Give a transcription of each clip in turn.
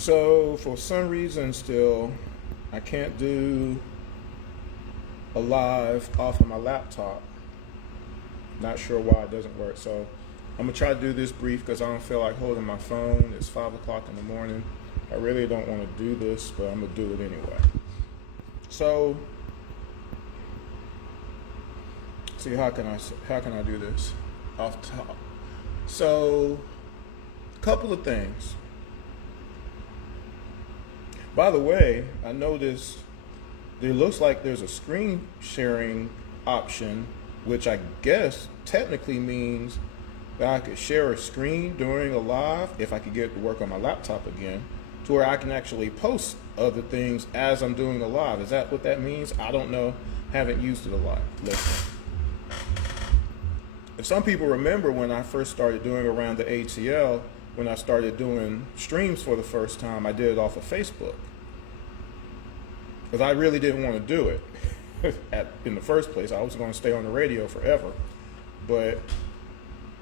So for some reason still, I can't do a live off of my laptop. Not sure why it doesn't work. So I'm gonna try to do this brief because I don't feel like holding my phone. It's 5 o'clock in the morning. I really don't want to do this, but I'm gonna do it anyway. So, see how can I do this off top? So, a couple of things. By the way, I noticed there looks like there's a screen sharing option, which I guess technically means that I could share a screen during a live if I could get it to work on my laptop again, to where I can actually post other things as I'm doing the live. Is that what that means? I don't know. Haven't used it a lot. Listen. If some people remember when I first started doing around the ATL, when I started doing streams for the first time, I did it off of Facebook. Because I really didn't want to do it in the first place. I was going to stay on the radio forever. But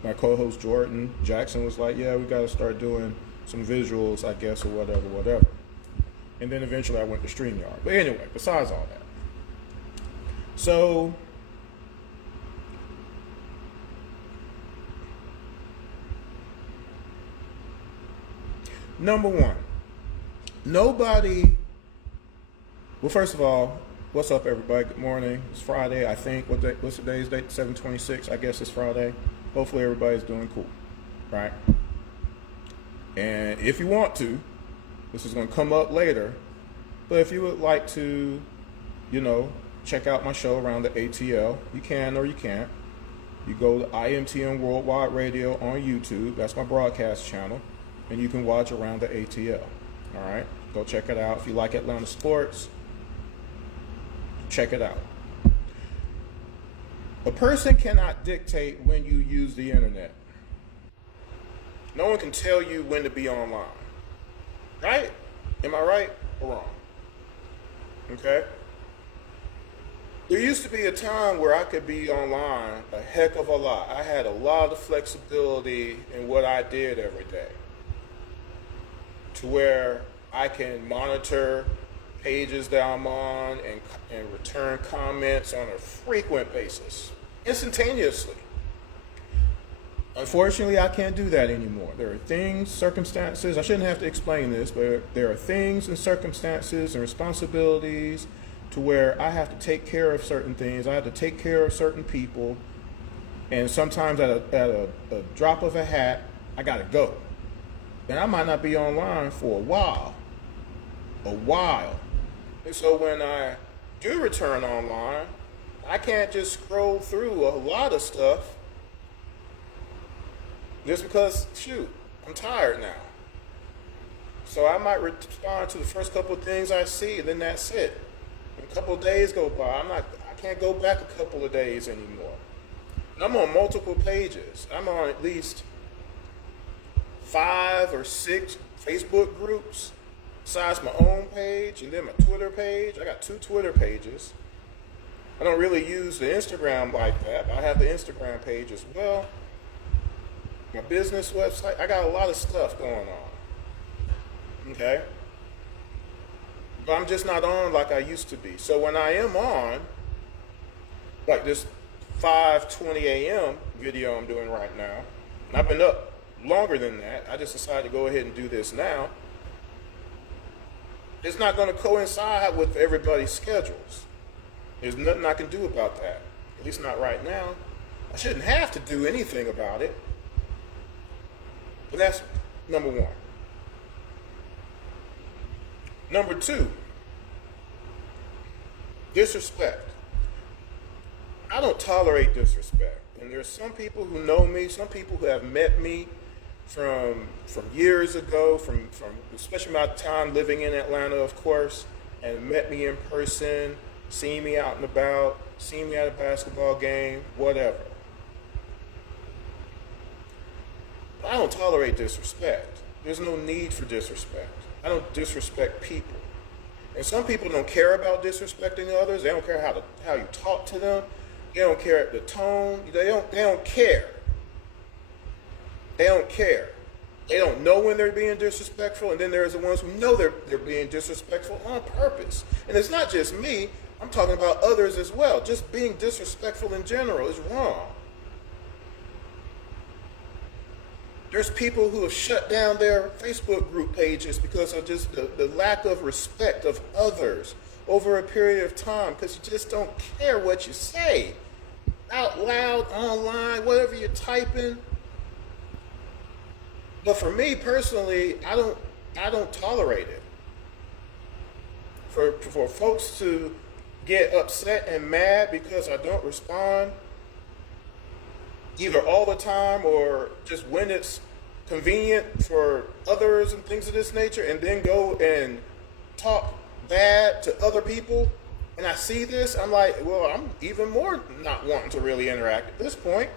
my co-host Jordan Jackson was like, yeah, we got to start doing some visuals, I guess, or whatever. And then eventually I went to StreamYard. But anyway, besides all that. So, number one, well, first of all, what's up, everybody? Good morning. It's Friday, I think. What's today's date? 7/26. I guess it's Friday. Hopefully everybody's doing cool, right? And if you want to, this is going to come up later, but if you would like to, check out my show around the ATL, you can or you can't. You go to IMTM Worldwide Radio on YouTube. That's my broadcast channel. And you can watch around the ATL. All right? Go check it out. If you like Atlanta sports, check it out. A person cannot dictate when you use the internet. No one can tell you when to be online. Right? Am I right or wrong? Okay? There used to be a time where I could be online a heck of a lot. I had a lot of flexibility in what I did every day, to where I can monitor pages that I'm on and return comments on a frequent basis, instantaneously. Unfortunately, I can't do that anymore. There are things, circumstances, I shouldn't have to explain this, but there are things and circumstances and responsibilities to where I have to take care of certain things. I have to take care of certain people. And sometimes at a drop of a hat, I got to go. And I might not be online for a while. And so when I do return online, I can't just scroll through a lot of stuff just because, I'm tired now. So I might respond to the first couple of things I see, and then that's it. And a couple of days go by. I can't go back a couple of days anymore. And I'm on multiple pages. I'm on at least 5 or 6 Facebook groups, besides my own page, and then my Twitter page. I got 2 Twitter pages. I don't really use the Instagram like that, but I have the Instagram page as well. My business website. I got a lot of stuff going on. Okay? But I'm just not on like I used to be. So when I am on, like this 5:20 a.m. video I'm doing right now, and I've been up longer than that. I just decided to go ahead and do this now. It's not going to coincide with everybody's schedules. There's nothing I can do about that. At least not right now. I shouldn't have to do anything about it. But that's number one. Number 2, disrespect. I don't tolerate disrespect. And there's some people who know me, some people who have met me from years ago, from especially my time living in Atlanta, of course, and met me in person, seen me out and about, seen me at a basketball game, whatever. But I don't tolerate disrespect. There's no need for disrespect. I don't disrespect people. And some people don't care about disrespecting others. They don't care how you talk to them. They don't care the tone. They don't care. They don't care. They don't know when they're being disrespectful, and then there's the ones who know they're being disrespectful on purpose. And it's not just me. I'm talking about others as well. Just being disrespectful in general is wrong. There's people who have shut down their Facebook group pages because of just the lack of respect of others over a period of time, because you just don't care what you say. Out loud, online, whatever you're typing. But for me personally, I don't tolerate it. For folks to get upset and mad because I don't respond either all the time or just when it's convenient for others and things of this nature, and then go and talk bad to other people, and I see this, I'm like, well, I'm even more not wanting to really interact at this point.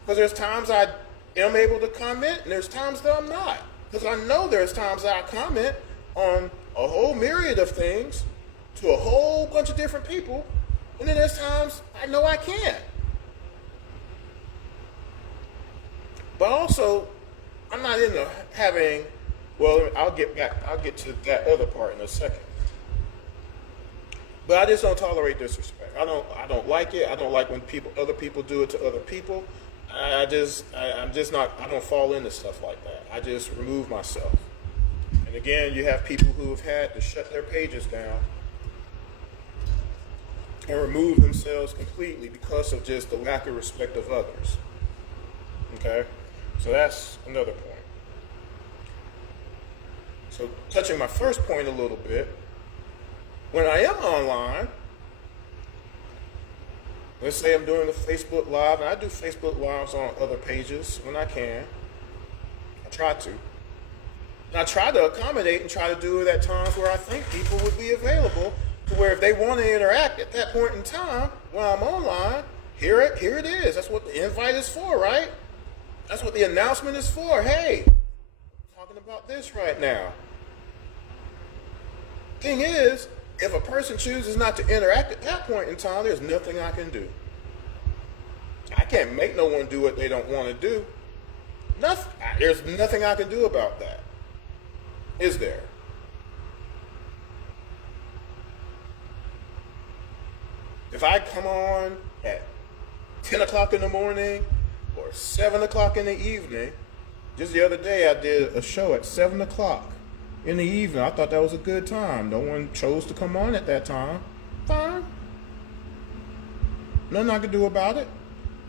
Because there's times I am able to comment, and there's times that I'm not. Because I know there's times that I comment on a whole myriad of things to a whole bunch of different people, and then there's times I know I can't. But also, I'm not into having, well, I'll get to that other part in a second. But I just don't tolerate disrespect. I don't like it. I don't like when other people do it to other people. I don't fall into stuff like that. I just remove myself. And again, you have people who have had to shut their pages down and remove themselves completely because of just the lack of respect of others. Okay? So that's another point. So touching my first point a little bit, when I am online, let's say I'm doing a Facebook Live, and I do Facebook Lives on other pages when I can. I try to. And I try to accommodate and try to do it at times where I think people would be available, to where if they want to interact at that point in time while I'm online, here it is. That's what the invite is for, right? That's what the announcement is for. Hey, I'm talking about this right now. Thing is, if a person chooses not to interact at that point in time, there's nothing I can do. I can't make no one do what they don't want to do. There's nothing I can do about that. Is there? If I come on at 10 o'clock in the morning or 7 o'clock in the evening, just the other day I did a show at 7 o'clock in the evening. I thought that was a good time. No one chose to come on at that time. Fine. Nothing I can do about it.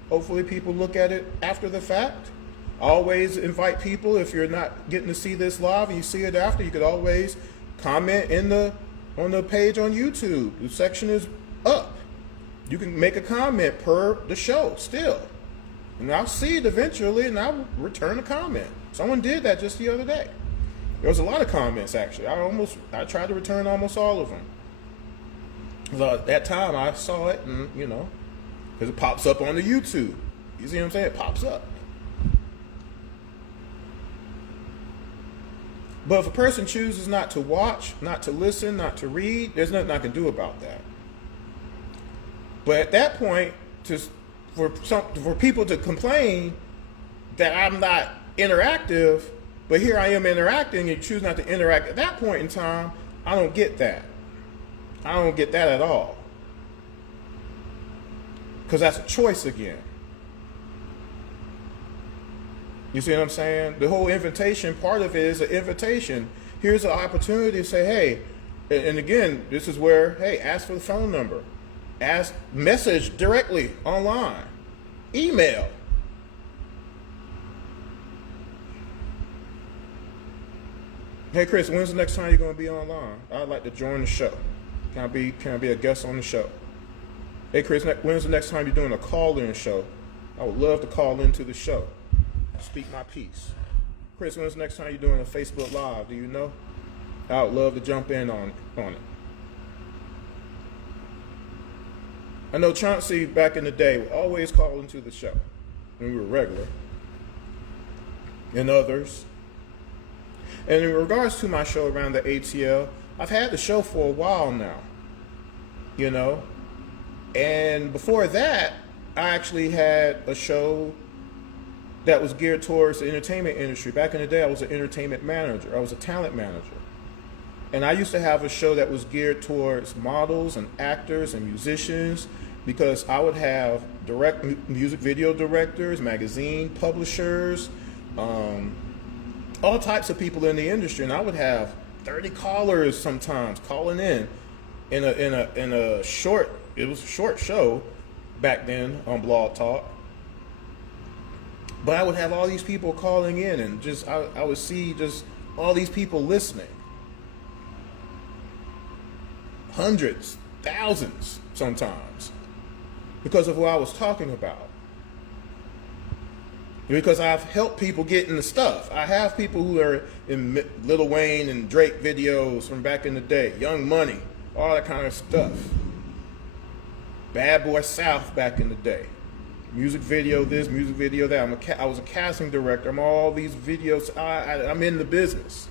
Hopefully people look at it after the fact. Always invite people, if you're not getting to see this live and you see it after, you could always comment on the page on YouTube. The section is up. You can make a comment per the show still. And I'll see it eventually, and I'll return a comment. Someone did that just the other day. There was a lot of comments, actually. I tried to return almost all of them. So at that time, I saw it, and, because it pops up on the YouTube. You see what I'm saying? It pops up. But if a person chooses not to watch, not to listen, not to read, there's nothing I can do about that. But at that point, for people to complain that I'm not interactive, but here I am interacting, and you choose not to interact at that point in time, I don't get that. I don't get that at all. Because that's a choice again. You see what I'm saying? The whole invitation, part of it is an invitation. Here's an opportunity to say, hey, and again, this is where, hey, ask for the phone number. Message directly online. Email. Hey Chris, when's the next time you're going to be online? I'd like to join the show. Can I be a guest on the show? Hey Chris, when's the next time you're doing a call-in show? I would love to call into the show. Speak my piece. Chris, when's the next time you're doing a Facebook Live? Do you know? I would love to jump in on it. I know Chauncey back in the day would always call into the show when we were regular, and others. And in regards to my show around the ATL, I've had the show for a while now, and before that, I actually had a show that was geared towards the entertainment industry. Back in the day, I was an entertainment manager. I was a talent manager. And I used to have a show that was geared towards models and actors and musicians, because I would have direct music video directors, magazine publishers, all types of people in the industry. And I would have 30 callers sometimes calling in a short, it was a short show back then on Blog Talk. But I would have all these people calling in, and just I would see just all these people listening. Hundreds, thousands sometimes, because of who I was talking about. Because I've helped people get into stuff. I have people who are in Lil Wayne and Drake videos from back in the day, Young Money, all that kind of stuff. Bad Boy South back in the day. Music video this, music video that. I was a casting director. I'm all these videos. I'm in the business.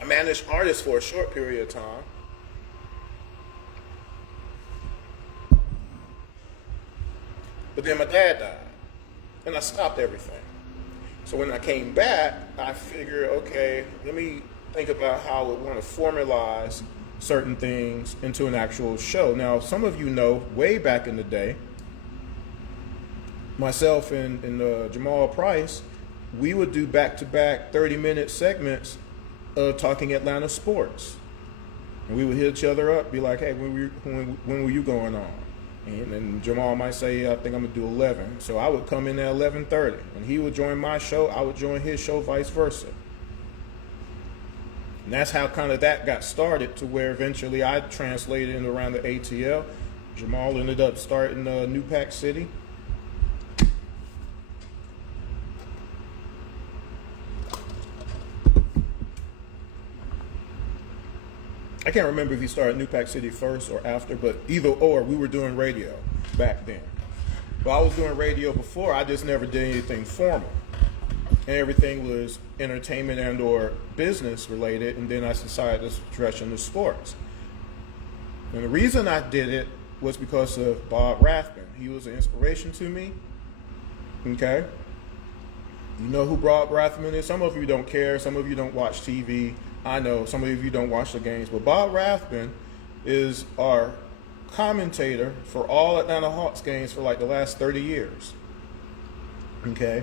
I managed artists for a short period of time. But then my dad died, and I stopped everything. So when I came back, I figured, okay, let me think about how I would want to formalize certain things into an actual show. Now, some of you know, way back in the day, myself and Jamal Price, we would do back-to-back 30-minute segments talking Atlanta sports. And we would hit each other up, be like, hey, when were you going on? And then Jamal might say, I think I'm going to do 11. So I would come in at 11:30. And he would join my show, I would join his show, vice versa. And that's how kind of that got started, to where eventually I translated into around the ATL. Jamal ended up starting New Pack City. I can't remember if he started New Pack City first or after, but either or, we were doing radio back then. But I was doing radio before, I just never did anything formal. And everything was entertainment and or business related, and then I decided to stretch into sports. And the reason I did it was because of Bob Rathman. He was an inspiration to me. Okay? You know who Bob Rathman is? Some of you don't care, some of you don't watch TV. I know some of you don't watch the games, but Bob Rathman is our commentator for all Atlanta Hawks games for like the last 30 years. Okay?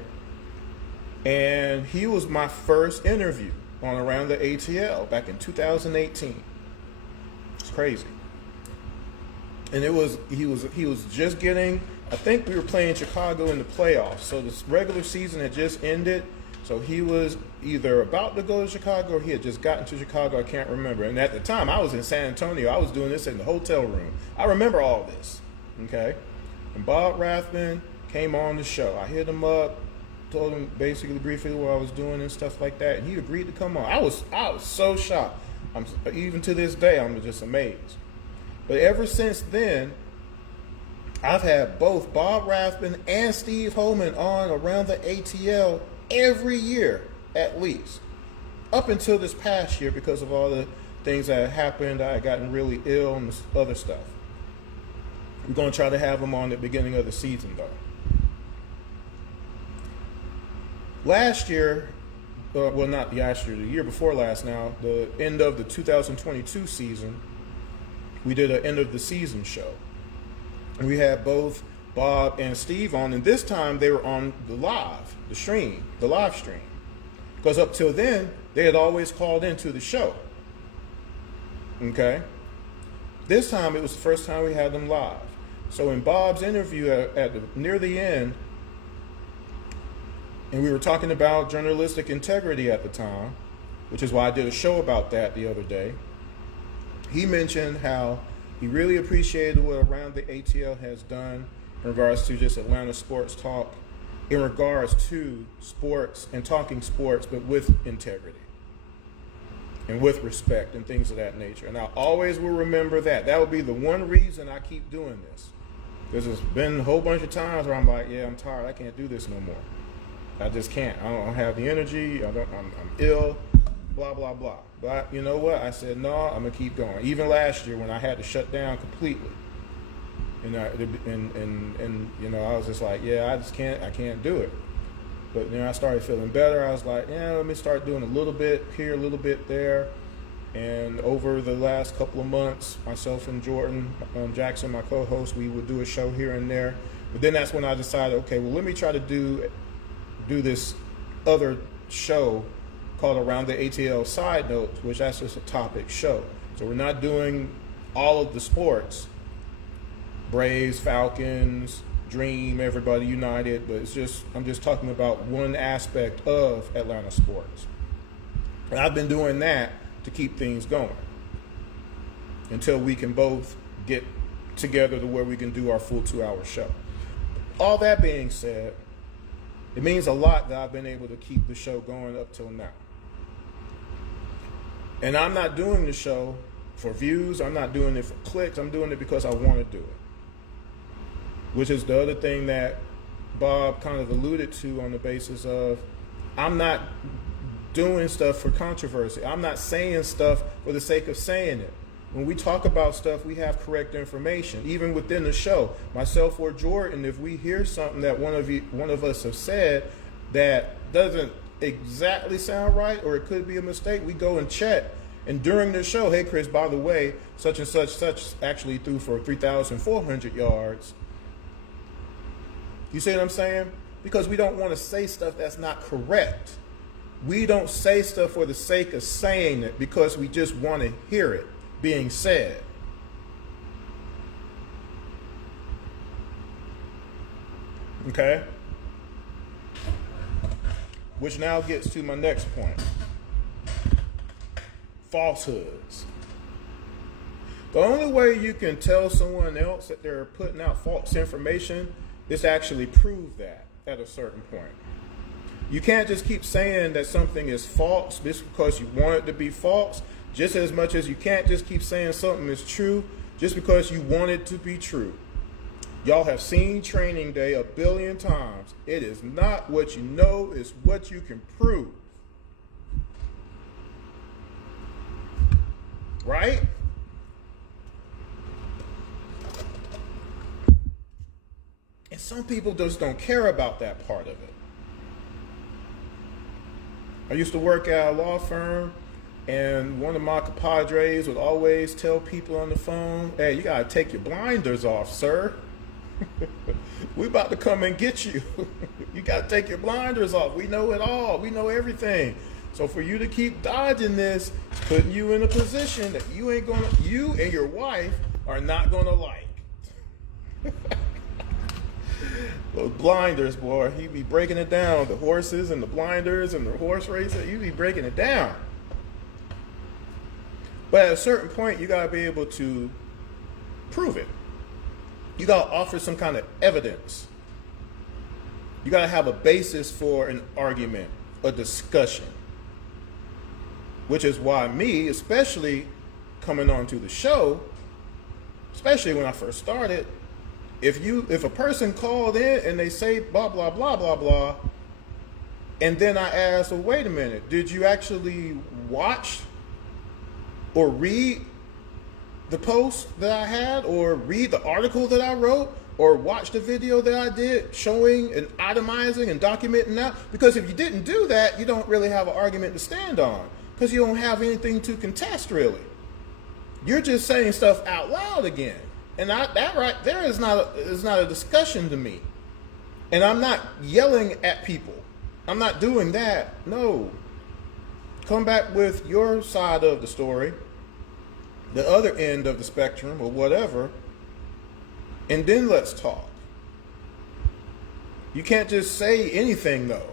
And he was my first interview on Around the ATL back in 2018. It's crazy. And he was just getting, I think we were playing Chicago in the playoffs. So this regular season had just ended. So he was either about to go to Chicago or he had just gotten to Chicago. I can't remember. And at the time, I was in San Antonio. I was doing this in the hotel room. I remember all this. Okay? And Bob Rathman came on the show. I hit him up, told him basically briefly what I was doing and stuff like that. And he agreed to come on. I was so shocked. Even to this day, I'm just amazed. But ever since then, I've had both Bob Rathman and Steve Holman on Around the ATL every year, at least, up until this past year, because of all the things that happened. I had gotten really ill and other stuff. We're going to try to have them on at the beginning of the season, though. Last year, well, not last year, the year before last now, the end of the 2022 season, we did an end of the season show. And we had both Bob and Steve on, and this time they were on the live stream. Because up till then, they had always called into the show. Okay? This time, it was the first time we had them live. So in Bob's interview near the end, and we were talking about journalistic integrity at the time, which is why I did a show about that the other day, he mentioned how he really appreciated what Around the ATL has done in regards to just Atlanta sports talk, in regards to sports and talking sports, but with integrity and with respect and things of that nature. And I always will remember that. That would be the one reason I keep doing this. Because there's been a whole bunch of times where I'm like, yeah, I'm tired. I can't do this no more. I just can't. I don't have the energy. I'm ill, blah, blah, blah. But you know what? I said, no, I'm going to keep going. Even last year when I had to shut down completely. And I was just like, yeah, I can't do it. But then I started feeling better. I was like, yeah, let me start doing a little bit here, a little bit there. And over the last couple of months, myself and Jordan Jackson, my co-host, we would do a show here and there. But then that's when I decided, okay, well, let me try to do this other show called Around the ATL Side Notes, which that's just a topic show. So we're not doing all of the sports, Braves, Falcons, Dream, everybody united, but I'm just talking about one aspect of Atlanta sports. And I've been doing that to keep things going until we can both get together to where we can do our full 2-hour show. All that being said, it means a lot that I've been able to keep the show going up till now. And I'm not doing the show for views. I'm not doing it for clicks. I'm doing it because I want to do it. Which is the other thing that Bob kind of alluded to on the basis of I'm not doing stuff for controversy. I'm not saying stuff for the sake of saying it. When we talk about stuff, we have correct information. Even within the show, myself or Jordan, if we hear something that one of us have said that doesn't exactly sound right, or it could be a mistake, we go and check. And during the show, hey Chris, by the way, such and such actually threw for 3,400 yards. You see what I'm saying? Because we don't want to say stuff that's not correct. We don't say stuff for the sake of saying it because we just want to hear it being said. Okay? Which now gets to my next point. Falsehoods. The only way you can tell someone else that they're putting out false information is to actually prove that at a certain point. You can't just keep saying that something is false just because you want it to be false, just as much as you can't just keep saying something is true just because you want it to be true. Y'all have seen Training Day a billion times. It is not what you know, it's what you can prove. Right? And some people just don't care about that part of it. I used to work at a law firm, and one of my compadres would always tell people on the phone, hey, you got to take your blinders off, sir. We about to come and get you. You got to take your blinders off. We know it all. We know everything. So for you to keep dodging this, it's putting you in a position that you and your wife are not going to like. Those blinders, boy, he be breaking it down. The horses and the blinders and the horse racing, you be breaking it down. But at a certain point, you got to be able to prove it. You got to offer some kind of evidence. You got to have a basis for an argument, a discussion. Which is why me, especially coming onto the show, especially when I first started, if a person called in and they say blah, blah, blah, blah, blah, and then I ask, well, wait a minute, did you actually watch or read the post that I had, or read the article that I wrote, or watch the video that I did showing and itemizing and documenting that? Because if you didn't do that, you don't really have an argument to stand on, because you don't have anything to contest, really. You're just saying stuff out loud again. And that right there is not a discussion to me. And I'm not yelling at people. I'm not doing that. No. Come back with your side of the story, the other end of the spectrum or whatever, and then let's talk. You can't just say anything, though.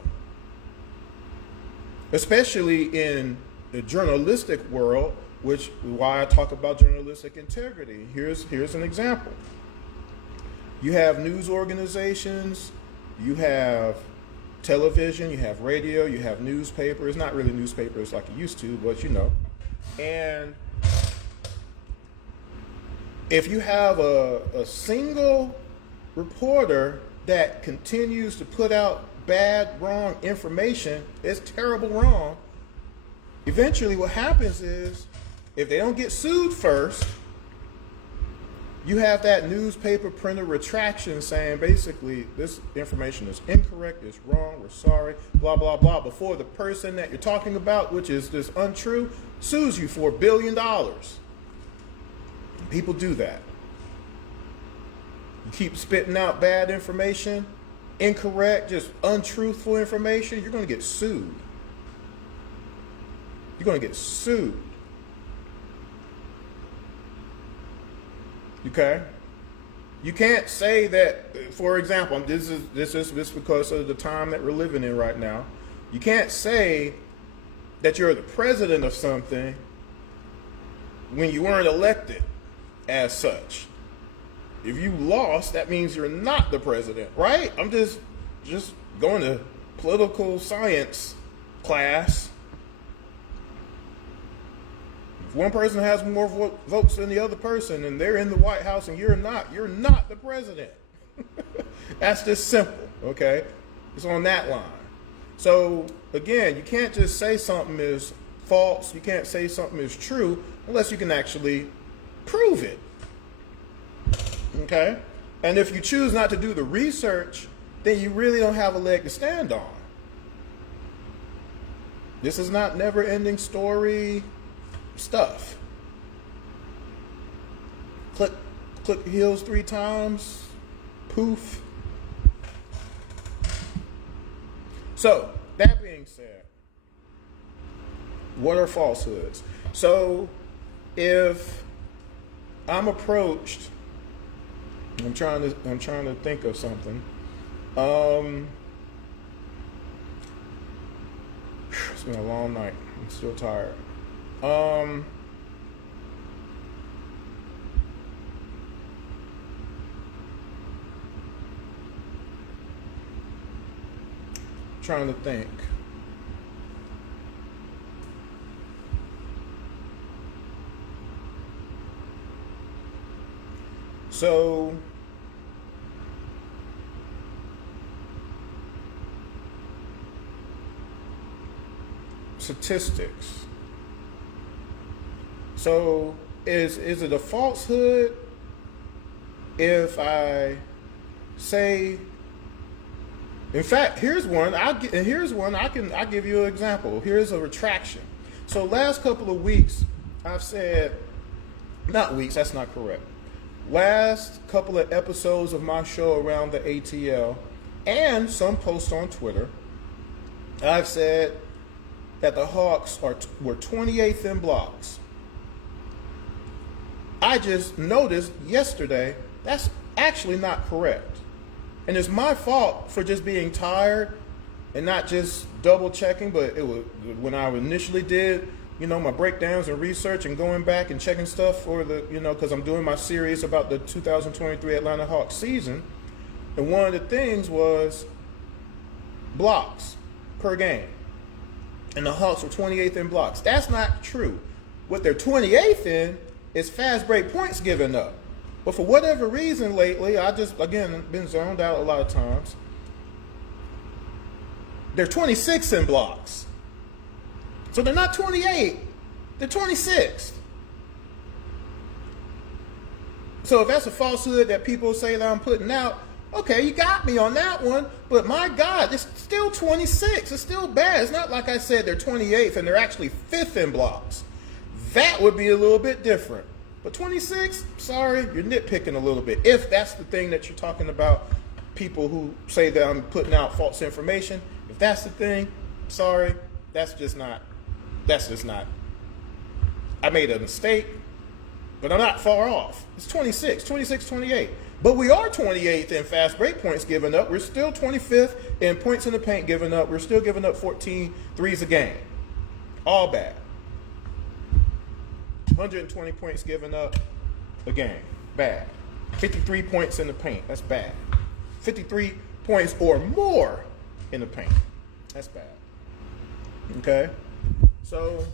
Especially in the journalistic world, which is why I talk about journalistic integrity. Here's an example. You have news organizations, you have television, you have radio, you have newspapers. Not really newspapers like it used to, but you know. And if you have a single reporter that continues to put out bad, wrong information, it's terrible wrong, eventually what happens is, if they don't get sued first, You have that newspaper printer retraction saying basically this information is incorrect, it's wrong, we're sorry, blah, blah, blah, before the person that you're talking about, which is this untrue, sues you for $1 billion. People do that. You keep spitting out bad information, incorrect, just untruthful information, you're going to get sued. You're going to get sued. Okay? You can't say that, for example, this is because of the time that we're living in right now. You can't say that you're the president of something when you weren't elected as such. If you lost, that means you're not the president, right? I'm just going to political science class. If one person has more votes than the other person and they're in the White House and you're not the president. That's just simple, okay? It's on that line. So, again, you can't just say something is false, you can't say something is true unless you can actually prove it. Okay? And if you choose not to do the research, then you really don't have a leg to stand on. This is not never-ending story stuff. Click heels 3 times, poof. So, that being said, what are falsehoods? So, if I'm approached, I'm trying to think of something. It's been a long night. I'm still tired. Trying to think. So, statistics. So, is it a falsehood if I say? In fact, here's one. I'll give you an example. Here's a retraction. So, last couple of weeks, I've said, not weeks. That's not correct. Last couple of episodes of my show around the ATL and some posts on Twitter, I've said that the Hawks were 28th in blocks. I just noticed yesterday that's actually not correct. And it's my fault for just being tired and not just double checking, but it was when I initially did, my breakdowns and research and going back and checking stuff for the, because I'm doing my series about the 2023 Atlanta Hawks season. And one of the things was blocks per game. And the Hawks were 28th in blocks. That's not true. What they're 28th in is fast break points given up. But for whatever reason lately, I just, again, been zoned out a lot of times. They're 26 in blocks. So they're not 28, they're 26. So if that's a falsehood that people say that I'm putting out, okay, you got me on that one. But my God, it's still 26. It's still bad. It's not like I said they're 28th and they're actually 5th in blocks. That would be a little bit different. But 26, sorry, you're nitpicking a little bit. If that's the thing that you're talking about, people who say that I'm putting out false information, if that's the thing, sorry, that's just not. I made a mistake, but I'm not far off. It's 26, 28. But we are 28th in fast break points given up. We're still 25th in points in the paint given up. We're still giving up 14 threes a game. All bad. 120 points given up a game. Bad. 53 points in the paint. That's bad. 53 points or more in the paint. That's bad. Okay? So,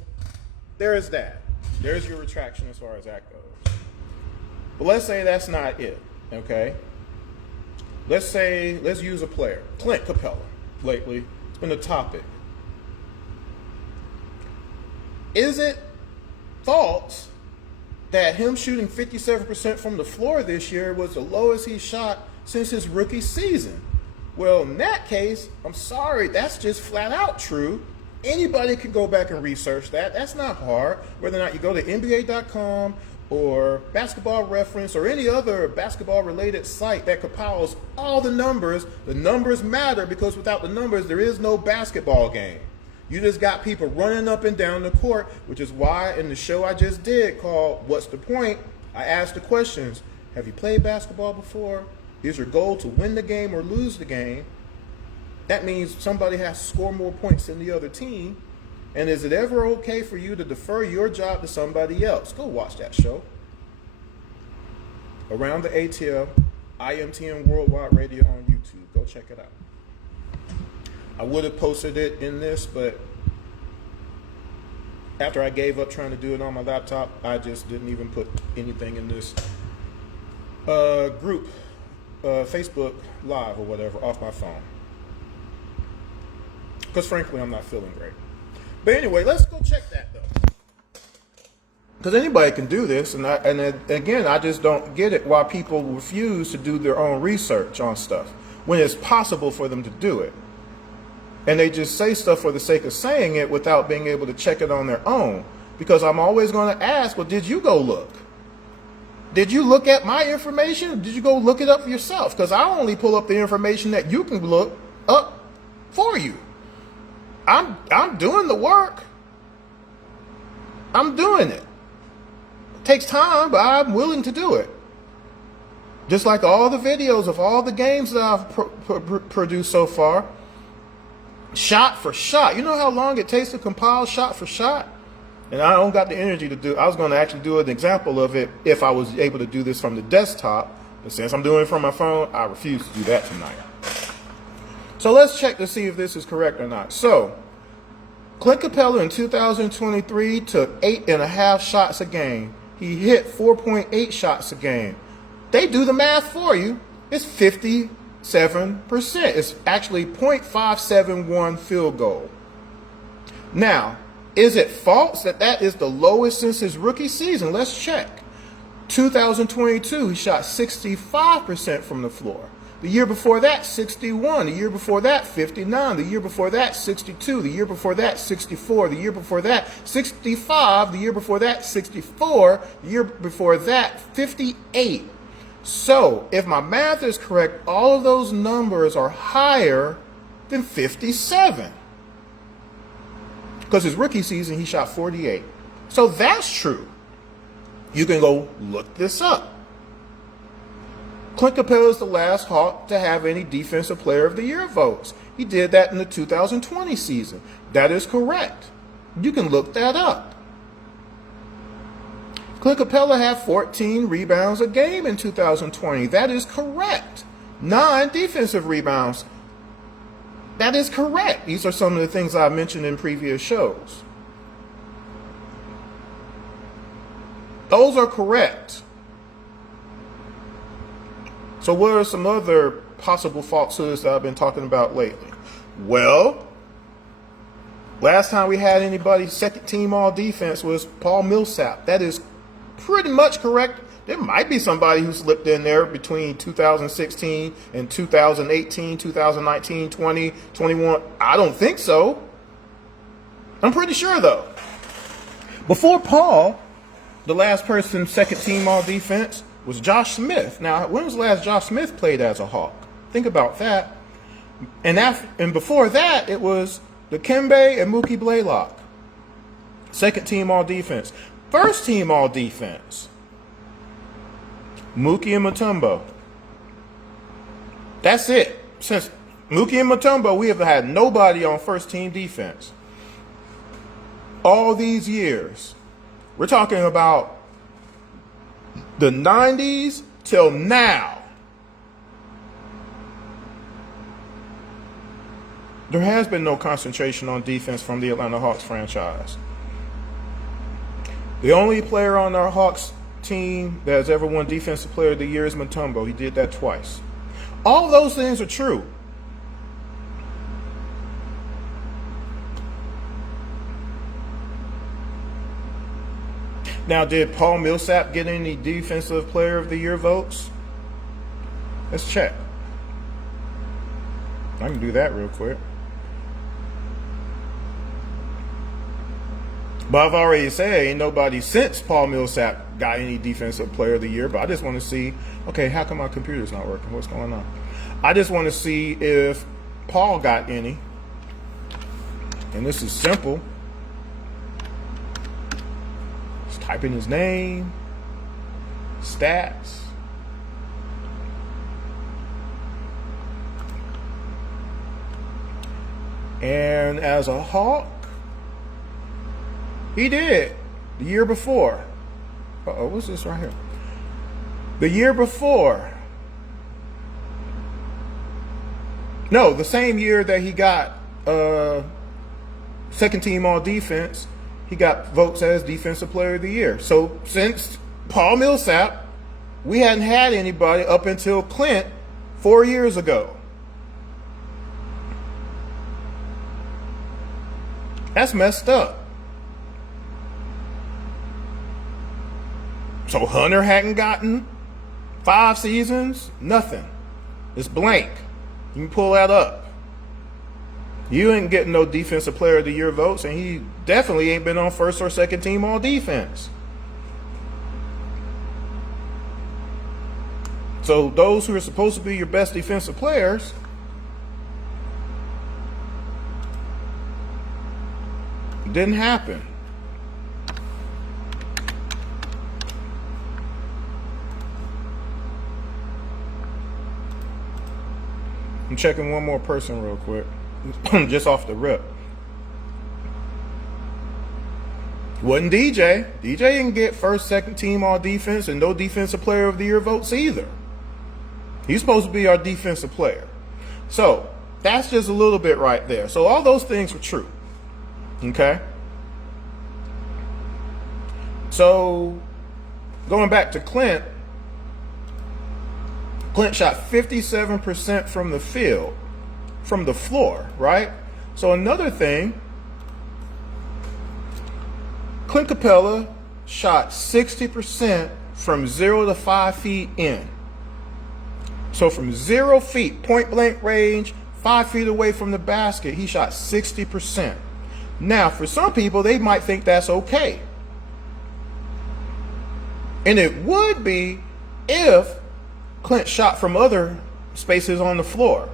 there is that. There's your retraction as far as that goes. But let's say that's not it. Okay? Let's use a player. Clint Capella, lately. It's been a topic. Is it false that him shooting 57% from the floor this year was the lowest he shot since his rookie season. Well, in that case, I'm sorry, that's just flat out true. Anybody can go back and research that. That's not hard. Whether or not you go to NBA.com or Basketball Reference or any other basketball-related site that compiles all the numbers matter, because without the numbers, there is no basketball game. You just got people running up and down the court, which is why in the show I just did called What's the Point, I asked the questions. Have you played basketball before? Is your goal to win the game or lose the game? That means somebody has to score more points than the other team. And is it ever okay for you to defer your job to somebody else? Go watch that show. Around the ATL, IMTM Worldwide Radio on YouTube. Go check it out. I would have posted it in this, but after I gave up trying to do it on my laptop, I just didn't even put anything in this group, Facebook Live or whatever, off my phone. Because frankly, I'm not feeling great. But anyway, let's go check that though. Because anybody can do this, and again, I just don't get it why people refuse to do their own research on stuff when it's possible for them to do it. And they just say stuff for the sake of saying it without being able to check it on their own. Because I'm always going to ask, well, did you go look? Did you look at my information? Or did you go look it up yourself? Because I only pull up the information that you can look up for you. I'm doing the work. I'm doing it. It takes time, but I'm willing to do it. Just like all the videos of all the games that I've produced so far, shot for shot. You know how long it takes to compile shot for shot? And I don't got the energy to do. I was going to actually do an example of it if I was able to do this from the desktop. But since I'm doing it from my phone, I refuse to do that tonight. So let's check to see if this is correct or not. So, Clint Capella in 2023 took 8.5 shots a game. He hit 4.8 shots a game. They do the math for you. It's 57%. It's actually .571 field goal. Now, is it false that that is the lowest since his rookie season? Let's check. 2022, he shot 65% from the floor. The year before that, 61. The year before that, 59. The year before that, 62. The year before that, 64. The year before that, 65. The year before that, 64. The year before that, 58. So, if my math is correct, all of those numbers are higher than 57. Because his rookie season, he shot 48. So that's true. You can go look this up. Clint Capella is the last Hawk to have any Defensive Player of the Year votes. He did that in the 2020 season. That is correct. You can look that up. Clint Capella had 14 rebounds a game in 2020. That is correct. 9 defensive rebounds. That is correct. These are some of the things I mentioned in previous shows. Those are correct. So what are some other possible falsehoods that I've been talking about lately? Well, last time we had anybody second team all defense was Paul Millsap. That is pretty much correct. There might be somebody who slipped in there between 2016 and 2018, 2019, 20, 21. I don't think so. I'm pretty sure though. Before Paul, the last person second team all defense was Josh Smith. Now, when was the last Josh Smith played as a Hawk? Think about that. And before that, it was Dikembe and Mookie Blaylock. Second team all defense. First team all defense. Mookie and Mutombo. That's it. Since Mookie and Mutombo, we have had nobody on first team defense. All these years. We're talking about the 90s till now. There has been no concentration on defense from the Atlanta Hawks franchise. The only player on our Hawks team that has ever won Defensive Player of the Year is Mutombo. He did that twice. All those things are true. Now, did Paul Millsap get any Defensive Player of the Year votes? Let's check. I can do that real quick. But I've already said ain't nobody since Paul Millsap got any Defensive Player of the Year. But I just want to see, okay, how come my computer's not working? What's going on? I just want to see if Paul got any. And this is simple. Just type in his name, stats. And as a Hawk, he did the year before. What's this right here? The year before. No, the same year that he got second team all defense, he got votes as Defensive Player of the Year. So since Paul Millsap, we hadn't had anybody up until Clint 4 years ago. That's messed up. So Hunter hadn't gotten 5 seasons, nothing. It's blank. You can pull that up. You ain't getting no Defensive Player of the Year votes, and he definitely ain't been on first or second team all defense. So those who are supposed to be your best defensive players didn't happen. I'm checking one more person real quick, just off the rip. Wasn't DJ. DJ didn't get first, second team all defense and no Defensive Player of the Year votes either. He's supposed to be our defensive player. So that's just a little bit right there. So all those things were true. Okay. So going back to Clint shot 57% from the field, from the floor, right? So another thing, Clint Capella shot 60% from 0 to 5 feet in. So from 0 feet, point blank range, 5 feet away from the basket, he shot 60%. Now, for some people, they might think that's okay. And it would be if Clint shot from other spaces on the floor.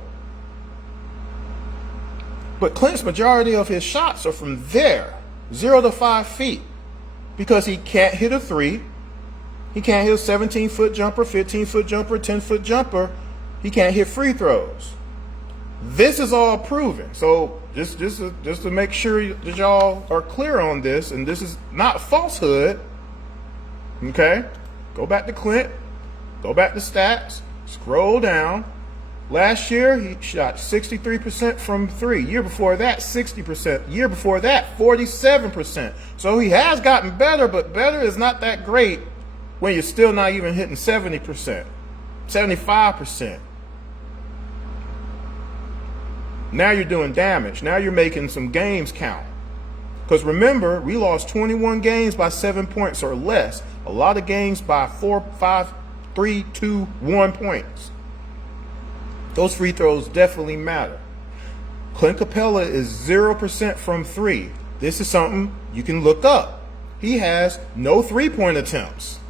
But Clint's majority of his shots are from there, 0 to 5 feet, because he can't hit a 3. He can't hit a 17-foot jumper, 15-foot jumper, 10-foot jumper. He can't hit free throws. This is all proven. So just to make sure that y'all are clear on this, and this is not falsehood. Okay? Go back to Clint. Go back to stats. Scroll down. Last year, he shot 63% from 3. Year before that, 60%. Year before that, 47%. So he has gotten better, but better is not that great when you're still not even hitting 70%, 75%. Now you're doing damage. Now you're making some games count. Because remember, we lost 21 games by 7 points or less. A lot of games by 4, 5, 3, 2, 1 points. Those free throws definitely matter. Clint Capella is 0% from 3. This is something you can look up. He has no 3-point attempts.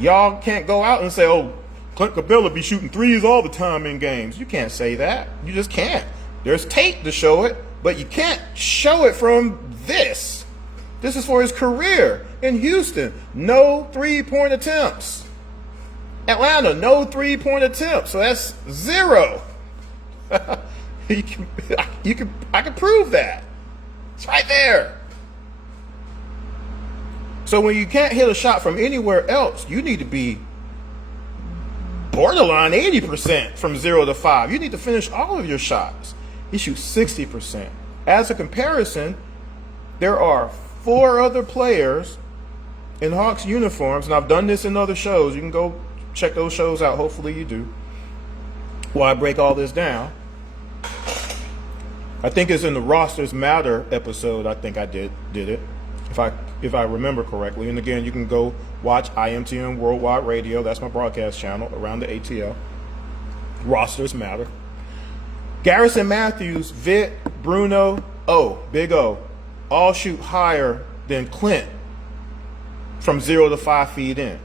Y'all can't go out and say, oh, Clint Capella be shooting threes all the time in games. You can't say that. You just can't. There's tape to show it, but you can't show it from this. This is for his career in Houston. No 3-point attempts. Atlanta, no 3-point attempts. So that's 0. I can prove that. It's right there. So when you can't hit a shot from anywhere else, you need to be borderline 80% from 0 to 5. You need to finish all of your shots. He shoots 60%. As a comparison, there are 4 other players in Hawks uniforms, and I've done this in other shows. You can go check those shows out. Hopefully you do. While I break all this down. I think it's in the Rosters Matter episode. I think I did it. If I if I remember correctly. And again, you can go watch IMTM Worldwide Radio. That's my broadcast channel around the ATL. Rosters matter. Garrison Matthews, Vitt, Bruno, Big O, all shoot higher than Clint from 0 to 5 feet in.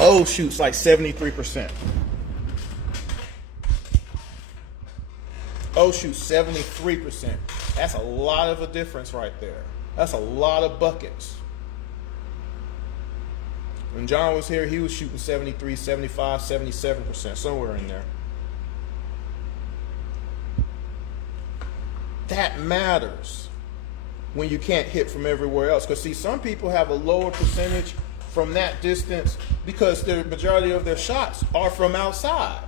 O shoots like 73%. O shoots 73%. That's a lot of a difference right there. That's a lot of buckets. When John was here, he was shooting 73, 75, 77%, somewhere in there. That matters when you can't hit from everywhere else. Because, see, some people have a lower percentage from that distance because the majority of their shots are from outside.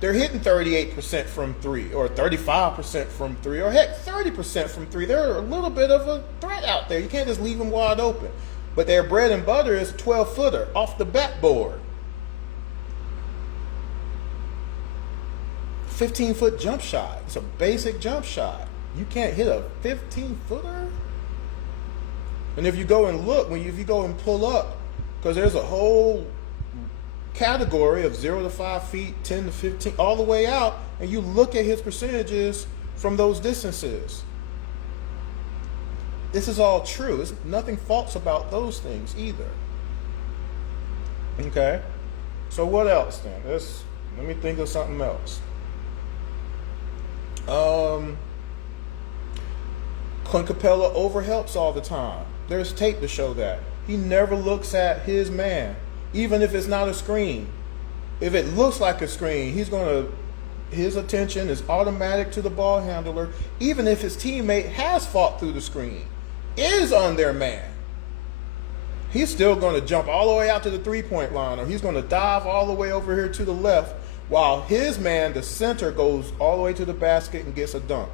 They're hitting 38% from 3 or 35% from 3 or heck, 30% from 3. They're a little bit of a threat out there. You can't just leave them wide open. But their bread and butter is a 12-footer off the backboard. 15-foot jump shot. It's a basic jump shot. You can't hit a 15-footer? And if you go and look, if you go and pull up, because there's a whole category of 0 to 5 feet, 10 to 15, all the way out, and you look at his percentages from those distances. This is all true. There's nothing false about those things either. Okay? So what else then? Let me think of something else. Clint Capella overhelps all the time. There's tape to show that. He never looks at his man, even if it's not a screen. If it looks like a screen, his attention is automatic to the ball handler, even if his teammate has fought through the screen, is on their man. He's still going to jump all the way out to the three-point line, or he's going to dive all the way over here to the left, while his man, the center, goes all the way to the basket and gets a dunk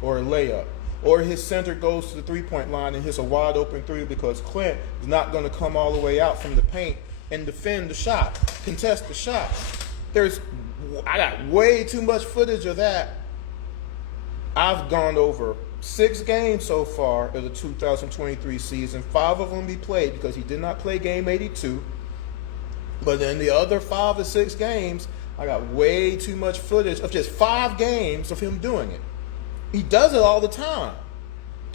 or a layup. Or his center goes to the three-point line and hits a wide open three because Clint is not going to come all the way out from the paint and defend the shot, contest the shot. I got way too much footage of that. I've gone over 6 games so far of the 2023 season. 5 of them he played because he did not play game 82. But in the other 5 or 6 games, I got way too much footage of just 5 games of him doing it. He does it all the time.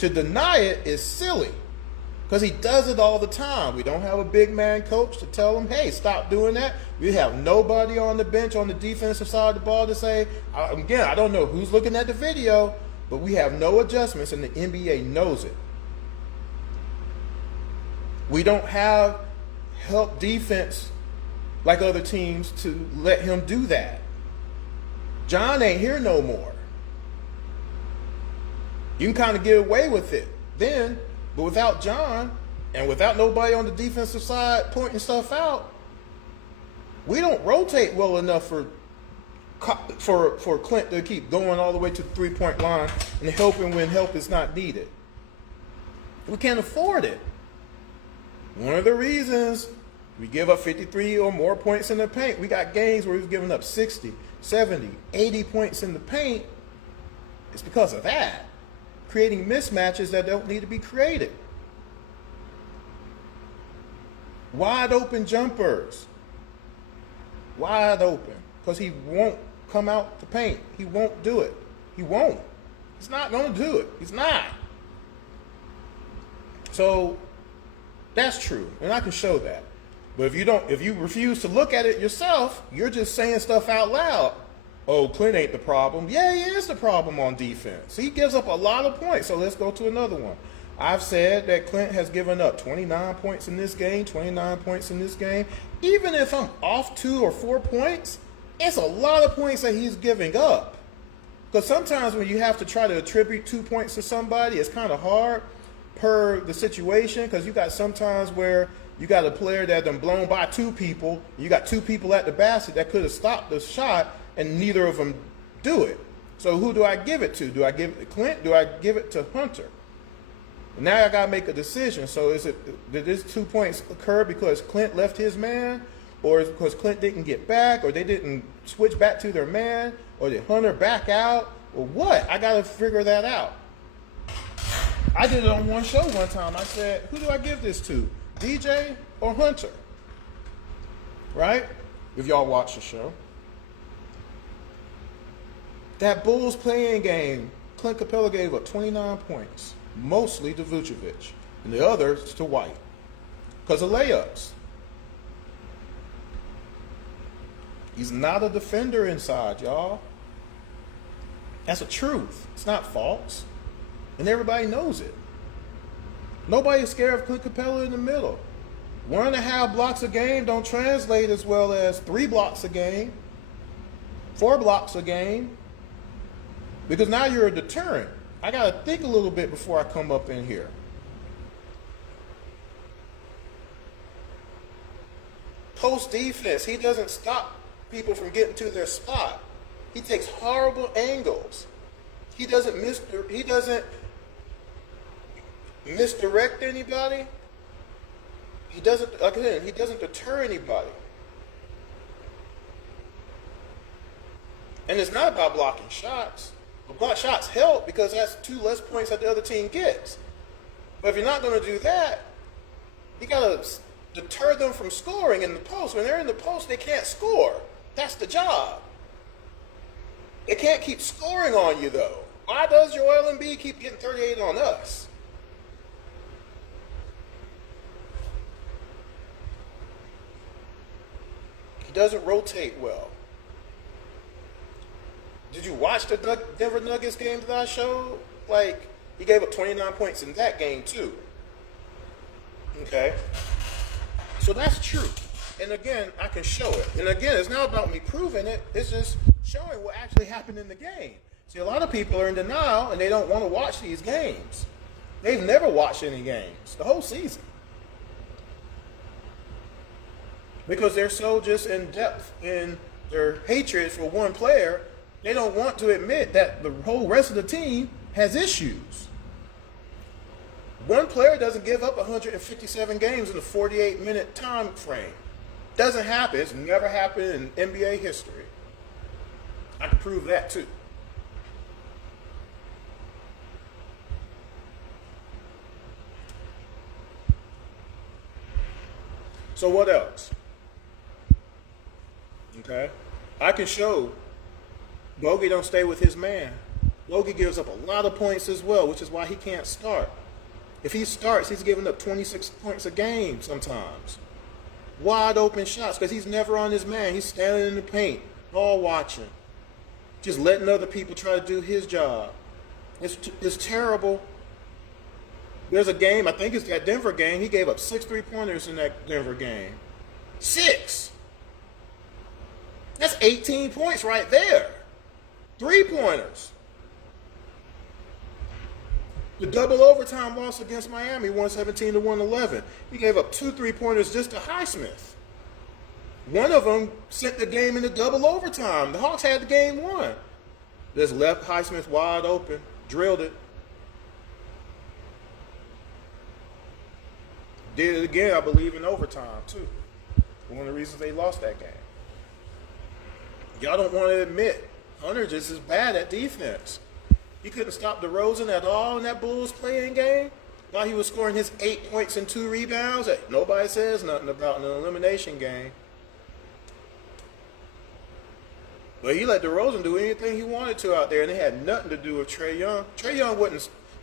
To deny it is silly because he does it all the time. We don't have a big man coach to tell him, hey, stop doing that. We have nobody on the bench on the defensive side of the ball to say, again, I don't know who's looking at the video, but we have no adjustments, and the NBA knows it. We don't have help defense like other teams to let him do that. John ain't here no more. You can kind of get away with it then, but without John and without nobody on the defensive side pointing stuff out, we don't rotate well enough for Clint to keep going all the way to the three-point line and helping when help is not needed. We can't afford it. One of the reasons we give up 53 or more points in the paint, we got games where we've given up 60, 70, 80 points in the paint. It's because of that. Creating mismatches that don't need to be created. Wide open jumpers. Wide open. Because he won't come out the paint. He won't do it. He won't. He's not going to do it. He's not. So that's true. And I can show that. But if you refuse to look at it yourself, you're just saying stuff out loud. Oh, Clint ain't the problem. Yeah, he is the problem on defense. He gives up a lot of points. So let's go to another one. I've said that Clint has given up 29 points in this game, 29 points in this game. Even if I'm off 2 or 4 points, it's a lot of points that he's giving up. Because sometimes when you have to try to attribute 2 points to somebody, it's kind of hard per the situation. Because you got sometimes where you got a player that done blown by 2 people. You got 2 people at the basket that could have stopped the shot, and neither of them do it. So who do I give it to? Do I give it to Clint? Do I give it to Hunter? Now I got to make a decision. So did these 2 points occur because Clint left his man? Or is it because Clint didn't get back? Or they didn't switch back to their man? Or did Hunter back out? Or what? I got to figure that out. I did it on one show one time. I said, who do I give this to? DJ or Hunter? Right? If y'all watch the show. That Bulls playing game, Clint Capella gave up 29 points, mostly to Vucevic, and the others to White, because of layups. He's not a defender inside, y'all. That's a truth. It's not false. And everybody knows it. Nobody's scared of Clint Capella in the middle. 1.5 blocks a game don't translate as well as 3 blocks a game, 4 blocks a game. Because now you're a deterrent. I got to think a little bit before I come up in here. Post defense, he doesn't stop people from getting to their spot. He takes horrible angles. He doesn't misdirect anybody. He doesn't deter anybody. And it's not about blocking shots. But block shots help because that's 2 less points that the other team gets. But if you're not going to do that, you got to deter them from scoring in the post. When they're in the post, they can't score. That's the job. They can't keep scoring on you, though. Why does Joel Embiid keep getting 38 on us? He doesn't rotate well. Did you watch the Denver Nuggets game that I showed? Like, he gave up 29 points in that game, too. Okay? So that's true. And again, I can show it. And again, it's not about me proving it. It's just showing what actually happened in the game. See, a lot of people are in denial, and they don't want to watch these games. They've never watched any games the whole season. Because they're so just in depth in their hatred for one player, they don't want to admit that the whole rest of the team has issues. One player doesn't give up 157 games in a 48-minute time frame. Doesn't happen. It's never happened in NBA history. I can prove that too. So what else? Okay. I can show Bogey don't stay with his man. Bogey gives up a lot of points as well, which is why he can't start. If he starts, he's giving up 26 points a game sometimes. Wide open shots because he's never on his man. He's standing in the paint, ball watching, just letting other people try to do his job. It's terrible. There's a game, I think it's that Denver game, he gave up 6 3-pointers in that Denver game. 6! That's 18 points right there. 3-pointers. The double overtime loss against Miami, 117-111. He gave up 2 3-pointers just to Highsmith. One of them sent the game into double overtime. The Hawks had the game won. Just left Highsmith wide open, drilled it. Did it again, I believe, in overtime, too. One of the reasons they lost that game. Y'all don't want to admit Hunter just is bad at defense. He couldn't stop DeRozan at all in that Bulls playing game while he was scoring his 8 points and 2 rebounds that nobody says nothing about in an elimination game. But he let DeRozan do anything he wanted to out there, and it had nothing to do with Trae Young. Trae Young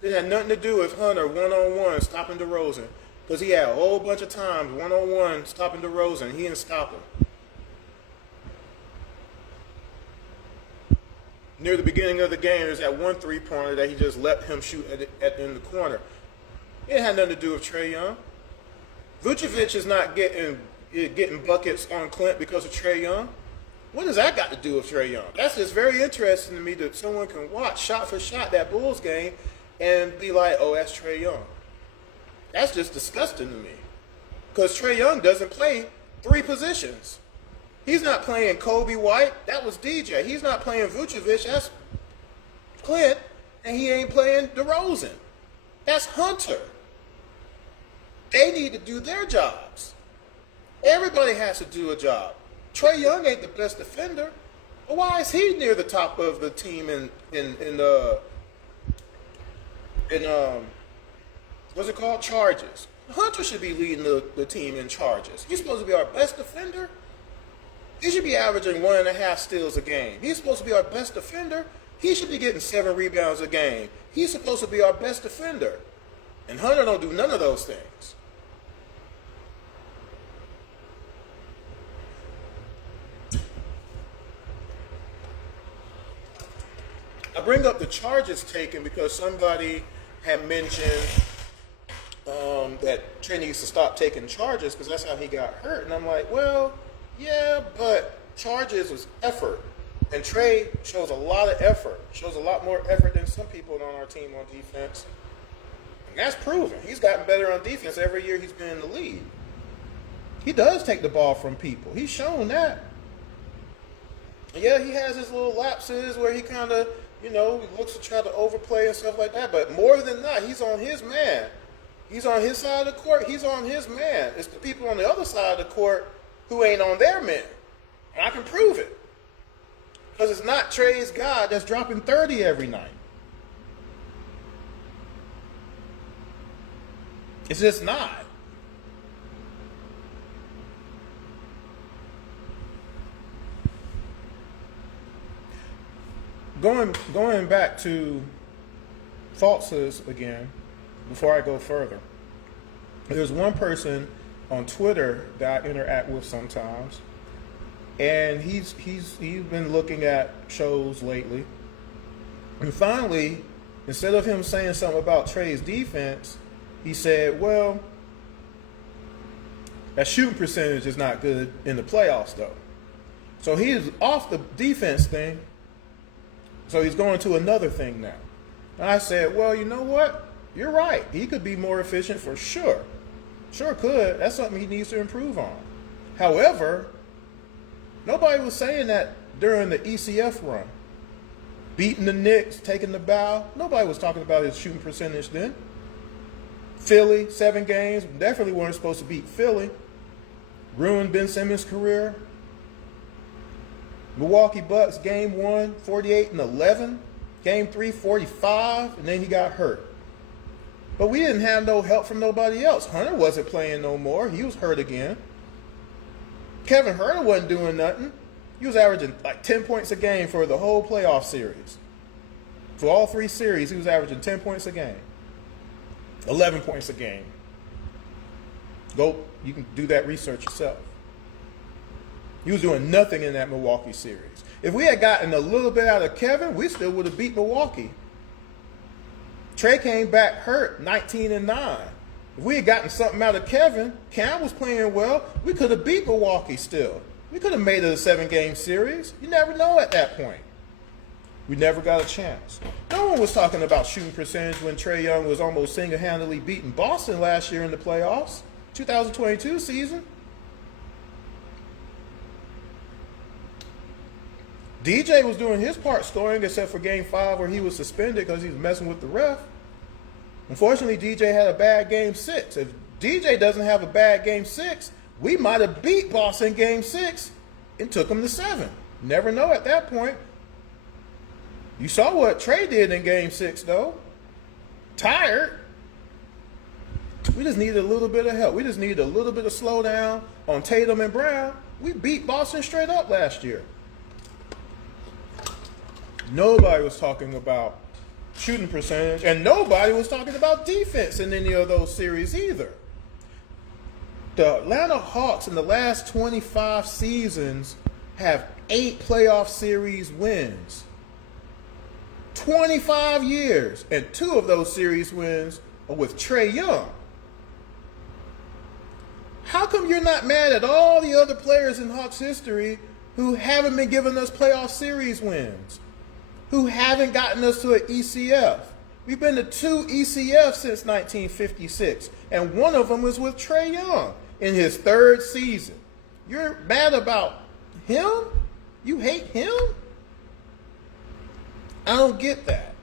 it had nothing to do with Hunter one-on-one stopping DeRozan. Because he had a whole bunch of times one-on-one stopping DeRozan. He didn't stop him. Near the beginning of the game, there's that 1 3-pointer that he just let him shoot in the corner. It had nothing to do with Trae Young. Vucevic is not getting buckets on Clint because of Trae Young. What does that got to do with Trae Young? That's just very interesting to me that someone can watch shot for shot that Bulls game and be like, oh, that's Trae Young. That's just disgusting to me. Because Trae Young doesn't play 3 positions. He's not playing Kobe White. That was DJ. He's not playing Vucevic. That's Clint. And he ain't playing DeRozan. That's Hunter. They need to do their jobs. Everybody has to do a job. Trae Young ain't the best defender. But why is he near the top of the team in what's it called? Charges. Hunter should be leading the team in charges. He's supposed to be our best defender. He should be averaging 1.5 steals a game. He's supposed to be our best defender. He should be getting 7 rebounds a game. He's supposed to be our best defender. And Hunter don't do none of those things. I bring up the charges taken because somebody had mentioned that Trey needs to stop taking charges because that's how he got hurt. And I'm like, well, yeah, but charges was effort. And Trey shows a lot of effort, shows a lot more effort than some people on our team on defense. And that's proven. He's gotten better on defense every year he's been in the league. He does take the ball from people. He's shown that. Yeah, he has his little lapses where he kind of, he looks to try to overplay and stuff like that. But more than that, he's on his man. He's on his side of the court. He's on his man. It's the people on the other side of the court who ain't on their man. And I can prove it. Because it's not Trey's guy that's dropping 30 every night. It's just not. Going back to falsehoods again, before I go further, there's one person on Twitter that I interact with sometimes, and he's been looking at shows lately, and finally, instead of him saying something about Trey's defense, he said, well, that shooting percentage is not good in the playoffs though. So he's off the defense thing. So he's going to another thing now. And I said, well, you know what? You're right. He could be more efficient for sure. Sure could. That's something he needs to improve on. However, nobody was saying that during the ECF run. Beating the Knicks, taking the bow. Nobody was talking about his shooting percentage then. Philly, 7 games. Definitely weren't supposed to beat Philly. Ruined Ben Simmons' career. Milwaukee Bucks, game 1, 48-11. Game 3, 45, and then he got hurt. But we didn't have no help from nobody else. Hunter wasn't playing no more. He was hurt again. Kevin Huerter wasn't doing nothing. He was averaging like 10 points a game for the whole playoff series. For all 3 series, he was averaging 10 points a game. 11 points a game. You can do that research yourself. He was doing nothing in that Milwaukee series. If we had gotten a little bit out of Kevin, we still would have beat Milwaukee. Trey came back hurt, 19-9. If we had gotten something out of Kevin, Cam was playing well, we could have beat Milwaukee still. We could have made it a 7-game series. You never know at that point. We never got a chance. No one was talking about shooting percentage when Trae Young was almost single-handedly beating Boston last year in the playoffs, 2022 season. DJ was doing his part scoring, except for Game 5 where he was suspended because he was messing with the ref. Unfortunately, DJ had a bad Game 6. If DJ doesn't have a bad Game 6, we might have beat Boston Game 6 and took them to 7. Never know at that point. You saw what Trey did in Game 6, though. Tired. We just needed a little bit of help. We just needed a little bit of slowdown on Tatum and Brown. We beat Boston straight up last year. Nobody was talking about shooting percentage, and nobody was talking about defense in any of those series either. The Atlanta Hawks in the last 25 seasons have 8 playoff series wins. 25 years, and 2 of those series wins are with Trae Young. How come you're not mad at all the other players in Hawks history who haven't been giving us playoff series wins? Who haven't gotten us to an ECF? We've been to 2 ECFs since 1956, and one of them was with Trae Young in his 3rd season. You're mad about him? You hate him? I don't get that.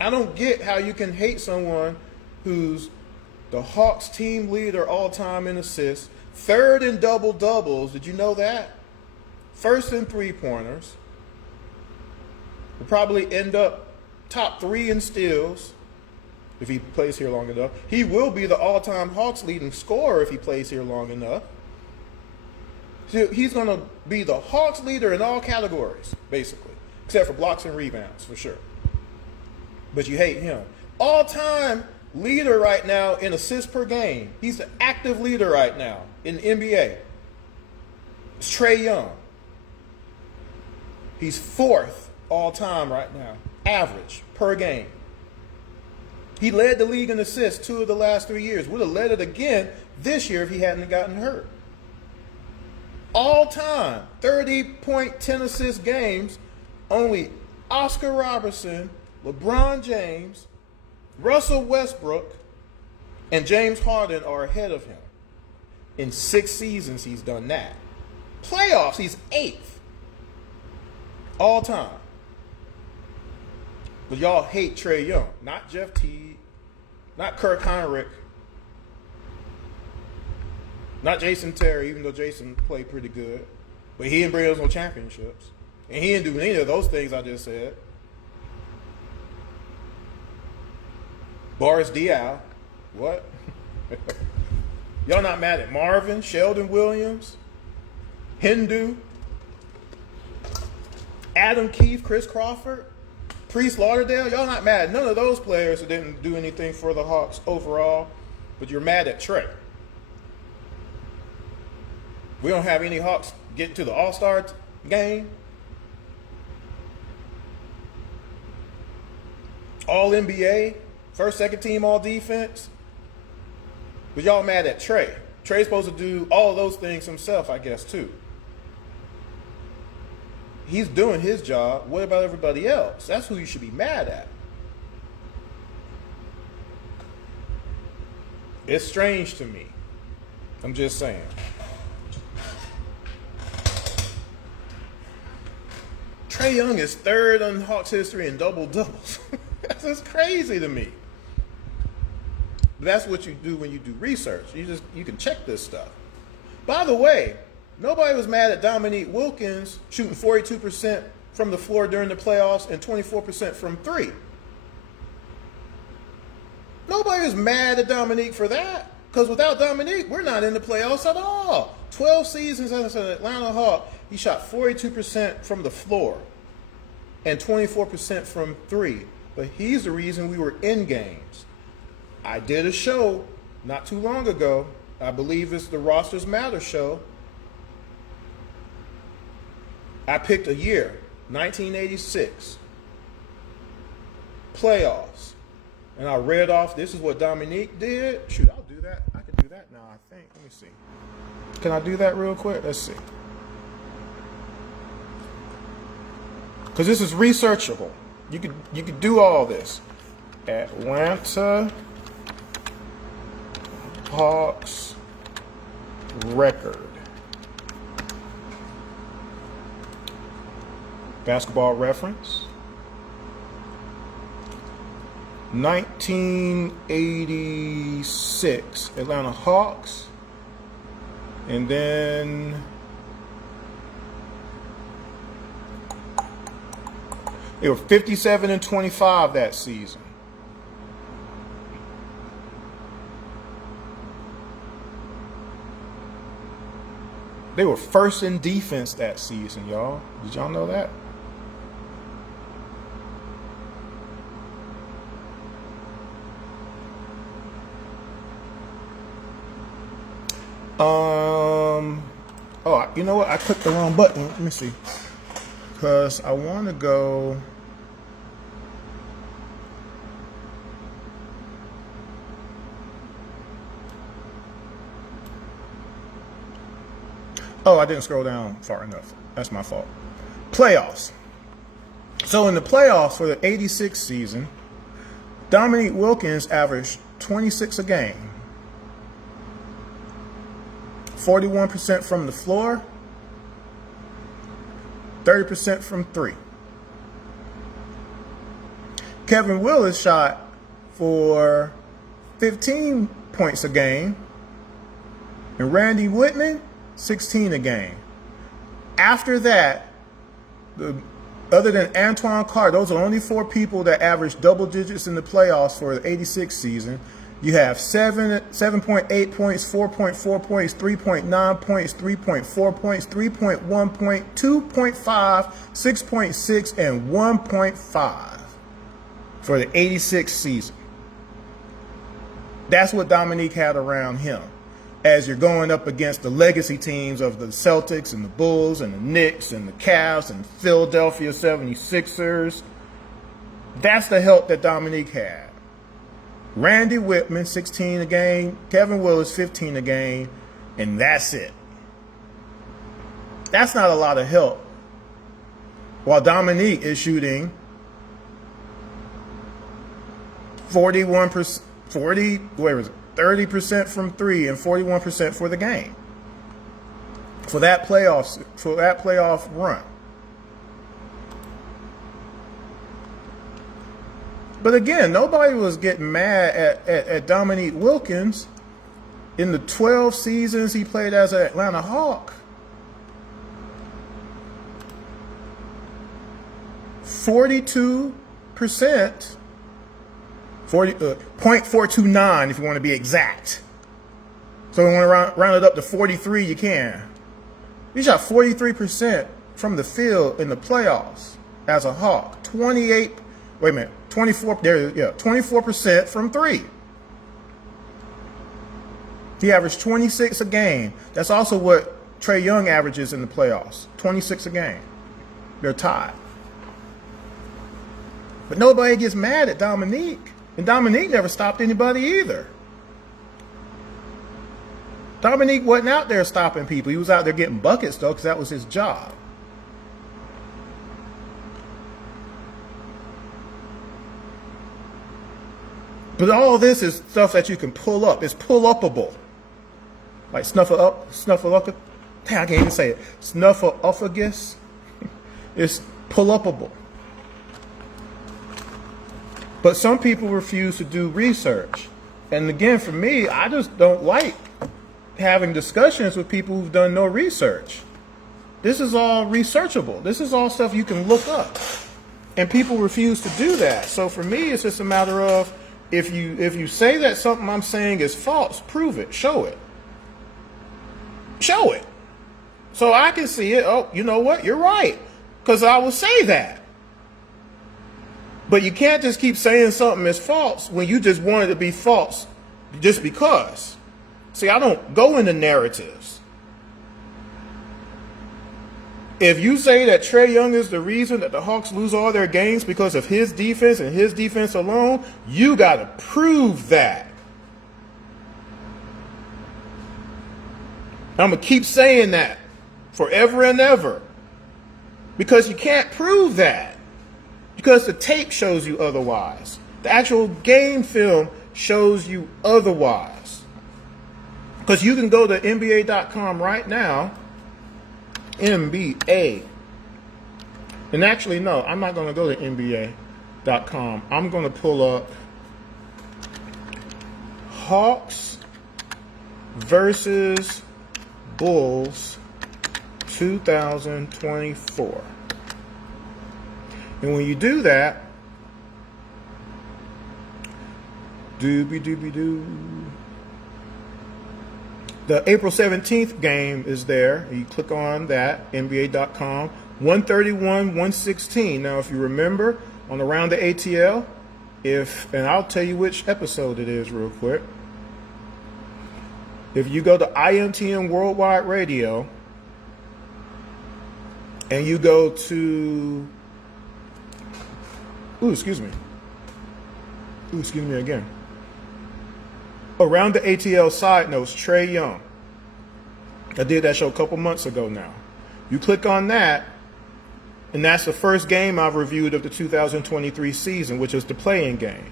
I don't get how you can hate someone who's the Hawks team leader all time in assists, 3rd in double-doubles. Did you know that? 1st in three-pointers. Will probably end up top 3 in steals if he plays here long enough. He will be the all-time Hawks leading scorer if he plays here long enough. So he's going to be the Hawks leader in all categories, basically, except for blocks and rebounds, for sure. But you hate him. All-time leader right now in assists per game. He's the active leader right now in the NBA. It's Trae Young. He's 4th all-time right now, average per game. He led the league in assists 2 of the last 3 years. Would have led it again this year if he hadn't gotten hurt. All-time, 30-point, 10-assist games, only Oscar Robertson, LeBron James, Russell Westbrook, and James Harden are ahead of him. In 6 seasons, he's done that. Playoffs, he's 8th. All time. But y'all hate Trae Young. Not Jeff Teague. Not Kirk Heinrich. Not Jason Terry, even though Jason played pretty good. But he didn't bring us no championships. And he didn't do any of those things I just said. Boris Diaw. What? Y'all not mad at Marvin, Sheldon Williams, Hindu, Adam Keefe, Chris Crawford, Priest Lauderdale? Y'all not mad at none of those players that didn't do anything for the Hawks overall, but you're mad at Trae. We don't have any Hawks getting to the All-Star game. All NBA, first, second team, all defense. But y'all mad at Trae. Trae's supposed to do all of those things himself, I guess, too. He's doing his job. What about everybody else? That's who you should be mad at. It's strange to me. I'm just saying. Trae Young is 3rd on Hawks history in double-doubles. That's just crazy to me. But that's what you do when you do research. You can check this stuff. By the way, nobody was mad at Dominique Wilkins shooting 42% from the floor during the playoffs and 24% from 3. Nobody was mad at Dominique for that. Because without Dominique, we're not in the playoffs at all. 12 seasons as an Atlanta Hawk, he shot 42% from the floor and 24% from 3. But he's the reason we were in games. I did a show not too long ago. I believe it's the Rosters Matter show. I picked a year, 1986. Playoffs. And I read off, this is what Dominique did. Shoot, I'll do that. I can do that now, I think. Let me see. Can I do that real quick? Let's see. Because this is researchable. You could do all this. Atlanta Hawks record. Basketball Reference. 1986 Atlanta Hawks. And then they were 57-25 that season. They were first in defense that season, y'all. Did y'all know that? Oh, you know what? I clicked the wrong button. Let me see. Because I want to go. Oh, I didn't scroll down far enough. That's my fault. Playoffs. So in the playoffs for the 86 season, Dominique Wilkins averaged 26 a game. 41% from the floor, 30% from 3. Kevin Willis shot for 15 points a game, and Randy Whitman, 16 a game. After that, the other than Antoine Carter, those are only 4 people that averaged double digits in the playoffs for the '86 season. You have 7.8 points, 4.4 points, 3.9 points, 3.4 points, 3.1 point, 2.5, 6.6, and 1.5 for the '86 season. That's what Dominique had around him. As you're going up against the legacy teams of the Celtics and the Bulls and the Knicks and the Cavs and Philadelphia 76ers. That's the help that Dominique had. Randy Whitman, 16 a game. Kevin Willis, 15 a game. And that's it. That's not a lot of help. While Dominique is shooting 41%, 30% from 3 and 41% for the game. For that playoff run. But again, nobody was getting mad at Dominique Wilkins in the 12 seasons he played as an Atlanta Hawk. 42%, 0.429 if you want to be exact. So we want to round it up to 43, you can. He shot 43% from the field in the playoffs as a Hawk. 24% from 3. He averaged 26 a game. That's also what Trae Young averages in the playoffs. 26 a game. They're tied. But nobody gets mad at Dominique. And Dominique never stopped anybody either. Dominique wasn't out there stopping people. He was out there getting buckets, though, because that was his job. But all this is stuff that you can pull up. It's pull-upable. Like snuffleupagus. Damn, I can't even say it. Snuffleupagus. It's pull-upable. But some people refuse to do research. And again, for me, I just don't like having discussions with people who've done no research. This is all researchable. This is all stuff you can look up. And people refuse to do that. So for me, it's just a matter of, if you say that something I'm saying is false, prove it. Show it. Show it. So I can see it. Oh, you know what? You're right. Because I will say that. But you can't just keep saying something is false when you just want it to be false just because. See, I don't go into narratives. If you say that Trae Young is the reason that the Hawks lose all their games because of his defense and his defense alone, you got to prove that. I'm going to keep saying that forever and ever. Because you can't prove that. Because the tape shows you otherwise. The actual game film shows you otherwise. Because you can go to NBA.com right now. NBA. And actually, no, I'm not going to go to NBA.com. I'm going to pull up Hawks versus Bulls 2024. And when you do that, doobie-doobie-doo. The April 17th game is there. You click on that, NBA.com. 131-116. Now, if you remember, on Around the ATL, and I'll tell you which episode it is real quick. If you go to IMTM Worldwide Radio, and you go to... excuse me again. Around the ATL side notes, Trae Young. I did that show a couple months ago now. You click on that, and that's the first game I've reviewed of the 2023 season, which is the play-in game.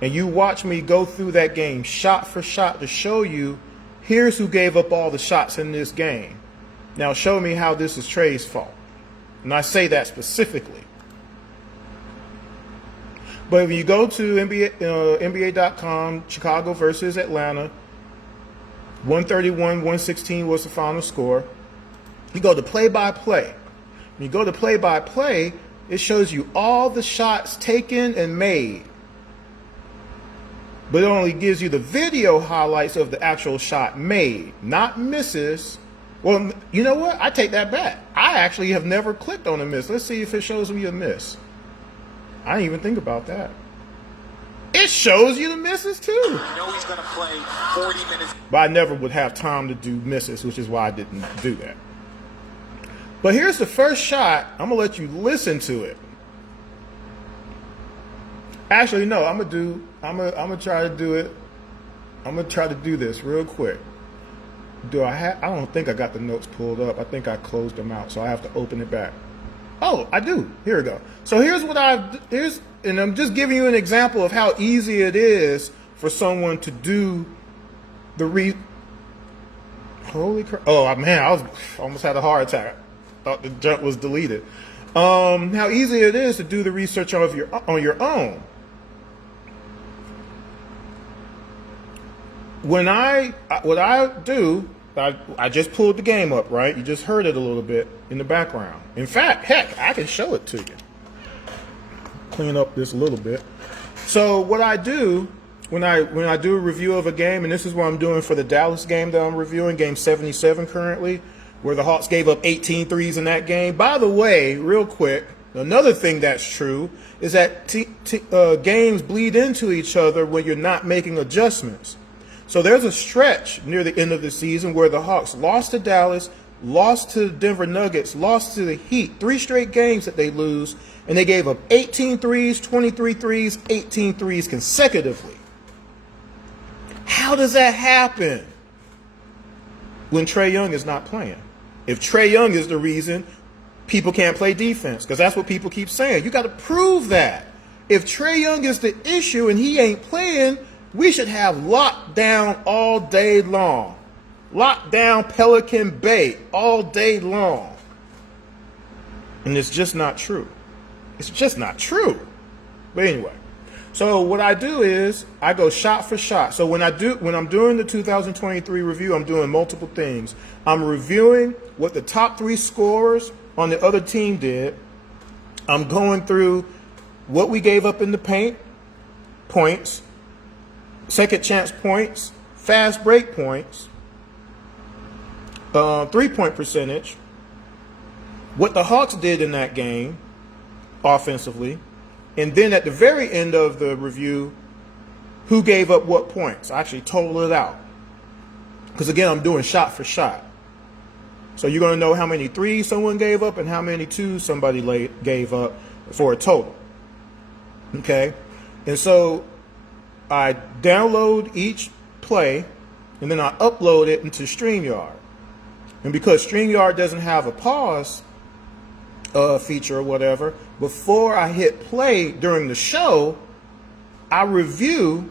And you watch me go through that game shot for shot to show you, here's who gave up all the shots in this game. Now show me how this is Trae's fault. And I say that specifically. But if you go to NBA.com, Chicago versus Atlanta, 131-116 was the final score. You go to play-by-play. When you go to play-by-play, it shows you all the shots taken and made. But it only gives you the video highlights of the actual shot made, not misses. Well, you know what? I take that back. I actually have never clicked on a miss. Let's see if it shows me a miss. I didn't even think about that. It shows you the misses too. You know he's going to play 40 minutes. But I never would have time to do misses, which is why I didn't do that. But here's the first shot. I'm going to let you listen to it. Actually, no, I'm gonna try to do it. I'm gonna try to do this real quick. I don't think I got the notes pulled up. I think I closed them out, so I have to open it back. Oh, I do. Here we go. So here's what and I'm just giving you an example of how easy it is for someone to do the Holy crap. Oh man, I almost had a heart attack. Thought the junk was deleted. How easy it is to do the research on your own. What I do, I just pulled the game up, right? You just heard it a little bit in the background. In fact, heck, I can show it to you. Clean up this a little bit. So what I do when I do a review of a game, and this is what I'm doing for the Dallas game that I'm reviewing, game 77 currently, where the Hawks gave up 18 threes in that game. By the way, real quick, another thing that's true is that games bleed into each other when you're not making adjustments. So there's a stretch near the end of the season where the Hawks lost to Dallas, lost to the Denver Nuggets, lost to the Heat, 3 straight games that they lose, and they gave up 18 threes, 23 threes, 18 threes consecutively. How does that happen when Trae Young is not playing? If Trae Young is the reason people can't play defense, because that's what people keep saying. You got to prove that. If Trae Young is the issue and he ain't playing, we should have lockdown all day long. Lockdown Pelican Bay all day long. And it's just not true. It's just not true. But anyway, so what I do is I go shot for shot. So when I'm doing the 2023 review, I'm doing multiple things. I'm reviewing what the top 3 scorers on the other team did. I'm going through what we gave up in the paint, points, second chance points, fast break points, 3-point percentage, what the Hawks did in that game offensively, and then at the very end of the review, who gave up what points. I actually total it out. Because again, I'm doing shot for shot. So you're going to know how many threes someone gave up and how many twos somebody gave up for a total. Okay? And so I download each play, and then I upload it into StreamYard. And because StreamYard doesn't have a pause feature or whatever, before I hit play during the show, I review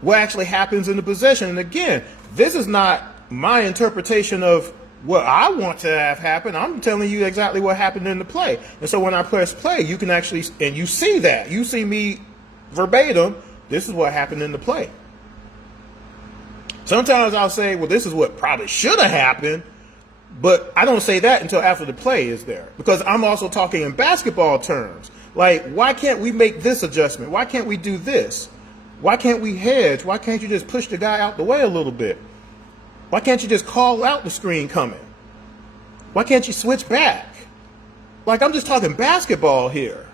what actually happens in the possession. And again, this is not my interpretation of what I want to have happen. I'm telling you exactly what happened in the play. And so when I press play, you can actually, and you see that. You see me verbatim. This is what happened in the play. Sometimes I'll say, well, this is what probably should have happened, but I don't say that until after the play is there, because I'm also talking in basketball terms. Like, why can't we make this adjustment? Why can't we do this? Why can't we hedge? Why can't you just push the guy out the way a little bit? Why can't you just call out the screen coming? Why can't you switch back? Like, I'm just talking basketball here.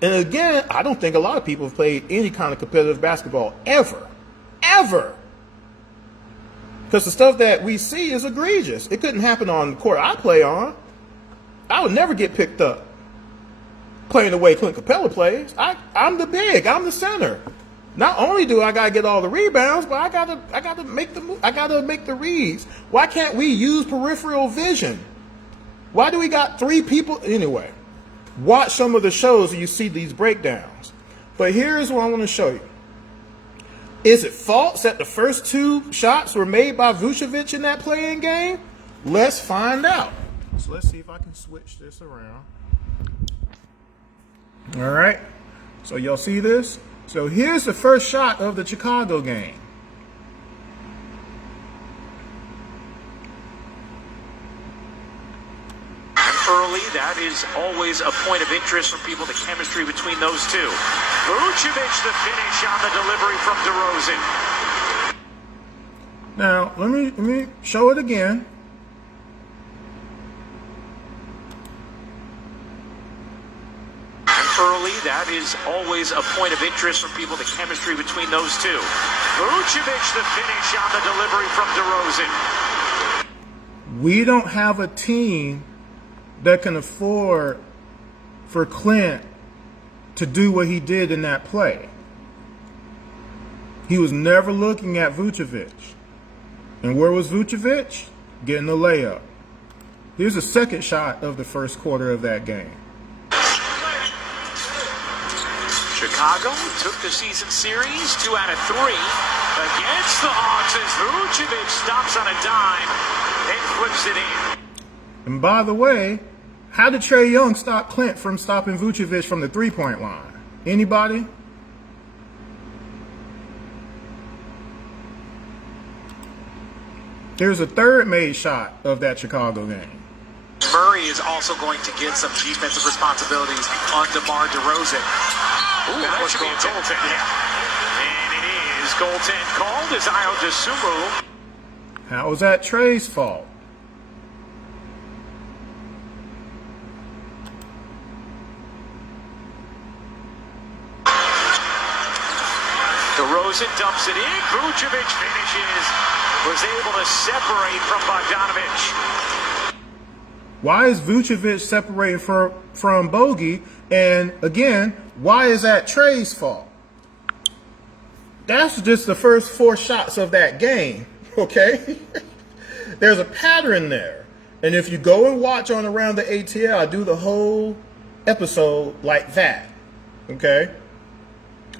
And again, I don't think a lot of people have played any kind of competitive basketball ever. Ever. Because the stuff that we see is egregious. It couldn't happen on the court I play on. I would never get picked up playing the way Clint Capella plays. I'm the big. I'm the center. Not only do I gotta get all the rebounds, but I gotta make the reads. Why can't we use peripheral vision? Why do we got 3 people? Anyway, watch some of the shows and you see these breakdowns. But here's what I want to show you. Is it false that the first 2 shots were made by Vucevic in that play-in game? Let's find out. So let's see if I can switch this around. All right. So y'all see this? So here's the first shot of the Chicago game. early. That is always a point of interest from people, the chemistry between those two. Vucevic, the finish on the delivery from DeRozan. Now, let me show it again. Early, that is always a point of interest from people, the chemistry between those two. Vucevic, the finish on the delivery from DeRozan. We don't have a team that can afford for Clint to do what he did in that play. He was never looking at Vucevic. And where was Vucevic? Getting the layup. Here's the second shot of the first quarter of that game. Chicago took the season series 2 out of 3 against the Hawks as Vucevic stops on a dime and flips it in. And by the way, how did Trae Young stop Clint from stopping Vucevic from the three-point line? Anybody? There's a third made shot of that Chicago game. Murray is also going to get some defensive responsibilities on DeMar DeRozan. Ooh, that should be a goaltend. Yeah. And it is goaltend called as Ayo Dosunmu. How was that Trae's fault? DeRozan dumps it in. Vucevic finishes. Was able to separate from Bogdanovic. Why is Vucevic separating from Bogey? And again, why is that Trae's fault? That's just the first 4 shots of that game, okay? There's a pattern there. And if you go and watch on Around the ATL, I do the whole episode like that, okay?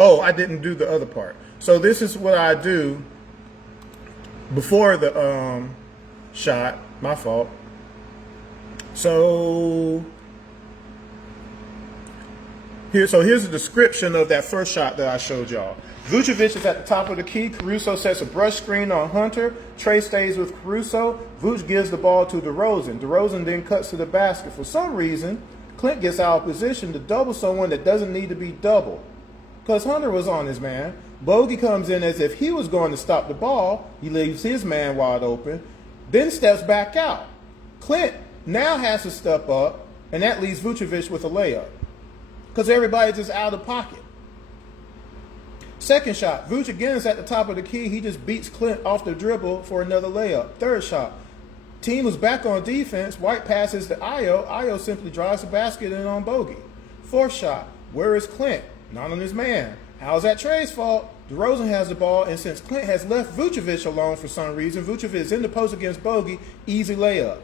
Oh, I didn't do the other part. So this is what I do before the shot. My fault. So here's a description of that first shot that I showed y'all. Vucevic is at the top of the key. Caruso sets a brush screen on Hunter. Trae stays with Caruso. Vuce gives the ball to DeRozan. DeRozan then cuts to the basket. For some reason, Clint gets out of position to double someone that doesn't need to be doubled, because Hunter was on his man. Bogey comes in as if he was going to stop the ball. He leaves his man wide open, then steps back out. Clint now has to step up, and that leaves Vucevic with a layup, because everybody's just out of pocket. Second shot, Vuce again is at the top of the key. He just beats Clint off the dribble for another layup. Third shot, team was back on defense. White passes to Ayo. Ayo simply drives the basket in on Bogey. Fourth shot, where is Clint? Not on his man. How's that Trae's fault? DeRozan has the ball, and since Clint has left Vucevic alone for some reason, Vucevic is in the post against Bogey. Easy layup.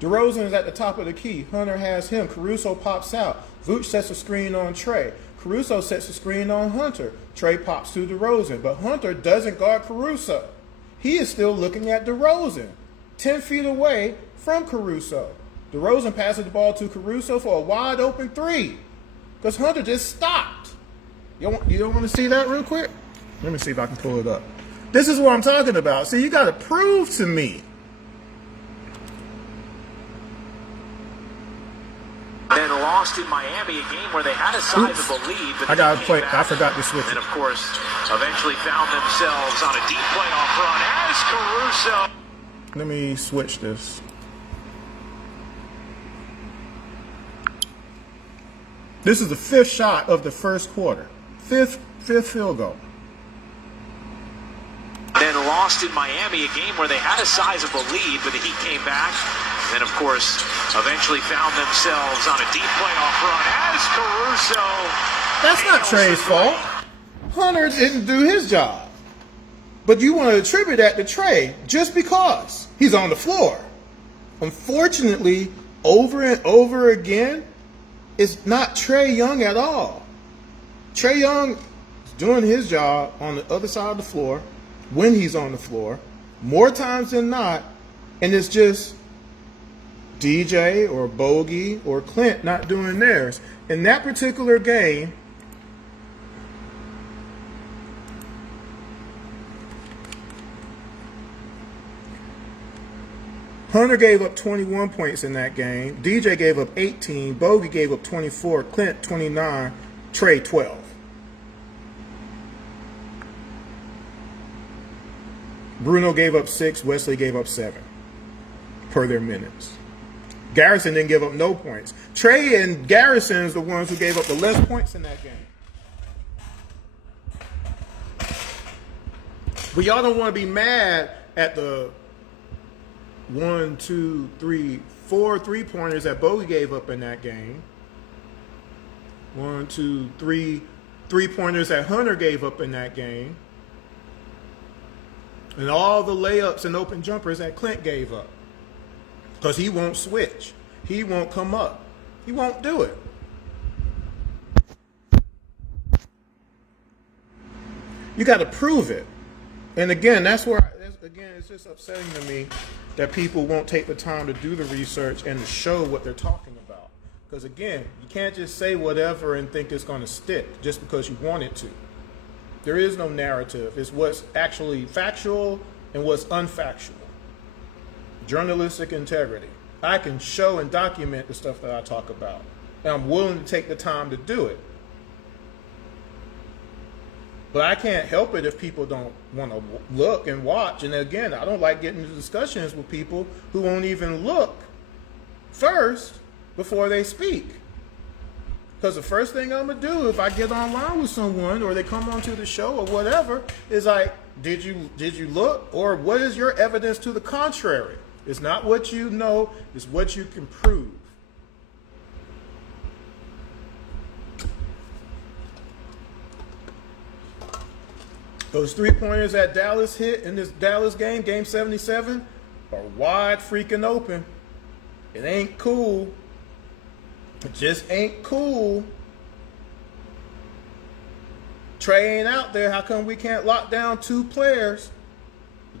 DeRozan is at the top of the key. Hunter has him. Caruso pops out. Vuce sets a screen on Trae. Caruso sets a screen on Hunter. Trae pops to DeRozan, but Hunter doesn't guard Caruso. He is still looking at DeRozan, 10 feet away from Caruso. DeRozan passes the ball to Caruso for a wide open 3, because Hunter just stopped. You don't want to see that real quick? Let me see if I can pull it up. This is what I'm talking about. See, you got to prove to me. Then lost in Miami, a game where they had a sizable lead. But I forgot to switch it. And of course, eventually found themselves on a deep playoff run as Caruso. Let me switch this. This is the 5th shot of the first quarter. Fifth field goal. Then lost in Miami, a game where they had a sizable lead, but the Heat came back. And, of course, eventually found themselves on a deep playoff run as Caruso. That's not Trae's fault. Hunter didn't do his job. But you want to attribute that to Trae just because he's on the floor. Unfortunately, over and over again, it's not Trae Young at all. Trae Young is doing his job on the other side of the floor when he's on the floor, more times than not, and it's just DJ or Bogey or Clint not doing theirs. In that particular game, Hunter gave up 21 points in that game. DJ gave up 18. Bogey gave up 24. Clint 29. Trey 12. Bruno gave up 6. Wesley gave up 7 per their minutes. Garrison didn't give up no points. Trey and Garrison is the ones who gave up the less points in that game. But y'all don't want to be mad at the 1, 2, 3, 4 3-pointers that Bogey gave up in that game. 1, 2, 3 3-pointers that Hunter gave up in that game. And all the layups and open jumpers that Clint gave up. Because he won't switch. He won't come up. He won't do it. You got to prove it. And again, that's where, it's just upsetting to me that people won't take the time to do the research and to show what they're talking about. Because again, you can't just say whatever and think it's going to stick just because you want it to. There is no narrative. It's what's actually factual and what's unfactual. Journalistic integrity. I can show and document the stuff that I talk about. And I'm willing to take the time to do it. But I can't help it if people don't want to look and watch. And again, I don't like getting into discussions with people who won't even look first before they speak. Because the first thing I'm going to do if I get online with someone or they come onto the show or whatever is like, did you look? Or what is your evidence to the contrary? It's not what you know, it's what you can prove. Those 3-pointers that Dallas hit in this Dallas game, game 77, are wide freaking open. It ain't cool. It just ain't cool. Trey ain't out there. How come we can't lock down 2 players?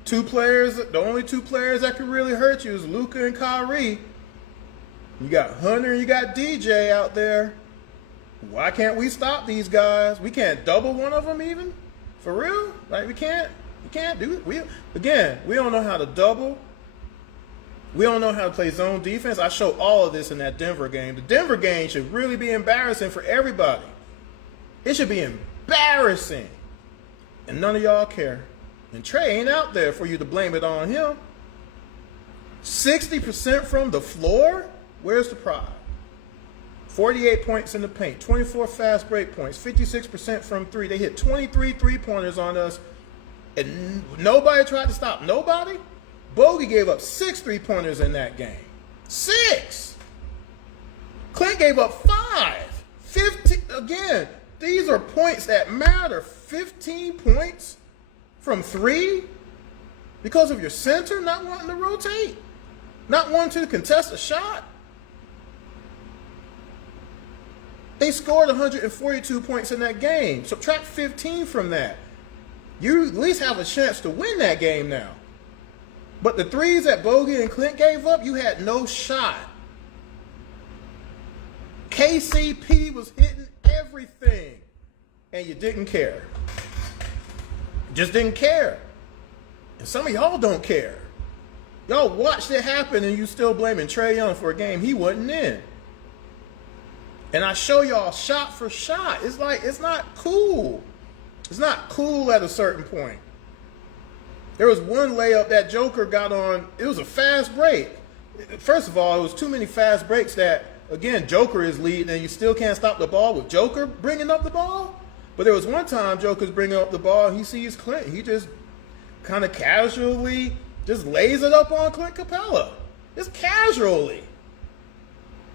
The only 2 players that can really hurt you is Luka and Kyrie. You got Hunter and you got DJ out there. Why can't we stop these guys? We can't double one of them even? For real? Like we can't do it. We don't know how to double. We don't know how to play zone defense. I showed all of this in that Denver game. The Denver game should really be embarrassing for everybody. It should be embarrassing. And none of y'all care. And Trey ain't out there for you to blame it on him. 60% from the floor? Where's the pride? 48 points in the paint, 24 fast break points, 56% from 3. They hit 23 3-pointers on us, and nobody tried to stop. Nobody? Bogey gave up 6 3-pointers in that game. 6! Clint gave up 5. 15. Again, these are points that matter. 15 points from 3 because of your center not wanting to rotate, not wanting to contest a shot. They scored 142 points in that game. Subtract 15 from that. You at least have a chance to win that game now. But the 3s that Bogey and Clint gave up, you had no shot. KCP was hitting everything, and you didn't care. Just didn't care. And some of y'all don't care. Y'all watched it happen, and you still blaming Trae Young for a game he wasn't in. And I show y'all shot for shot. It's like, it's not cool. It's not cool at a certain point. There was one layup that Joker got on. It was a fast break. First of all, it was too many fast breaks that, again, Joker is leading and you still can't stop the ball with Joker bringing up the ball. But there was one time Joker's bringing up the ball and he sees Clint. He just kind of casually just lays it up on Clint Capella. Just casually.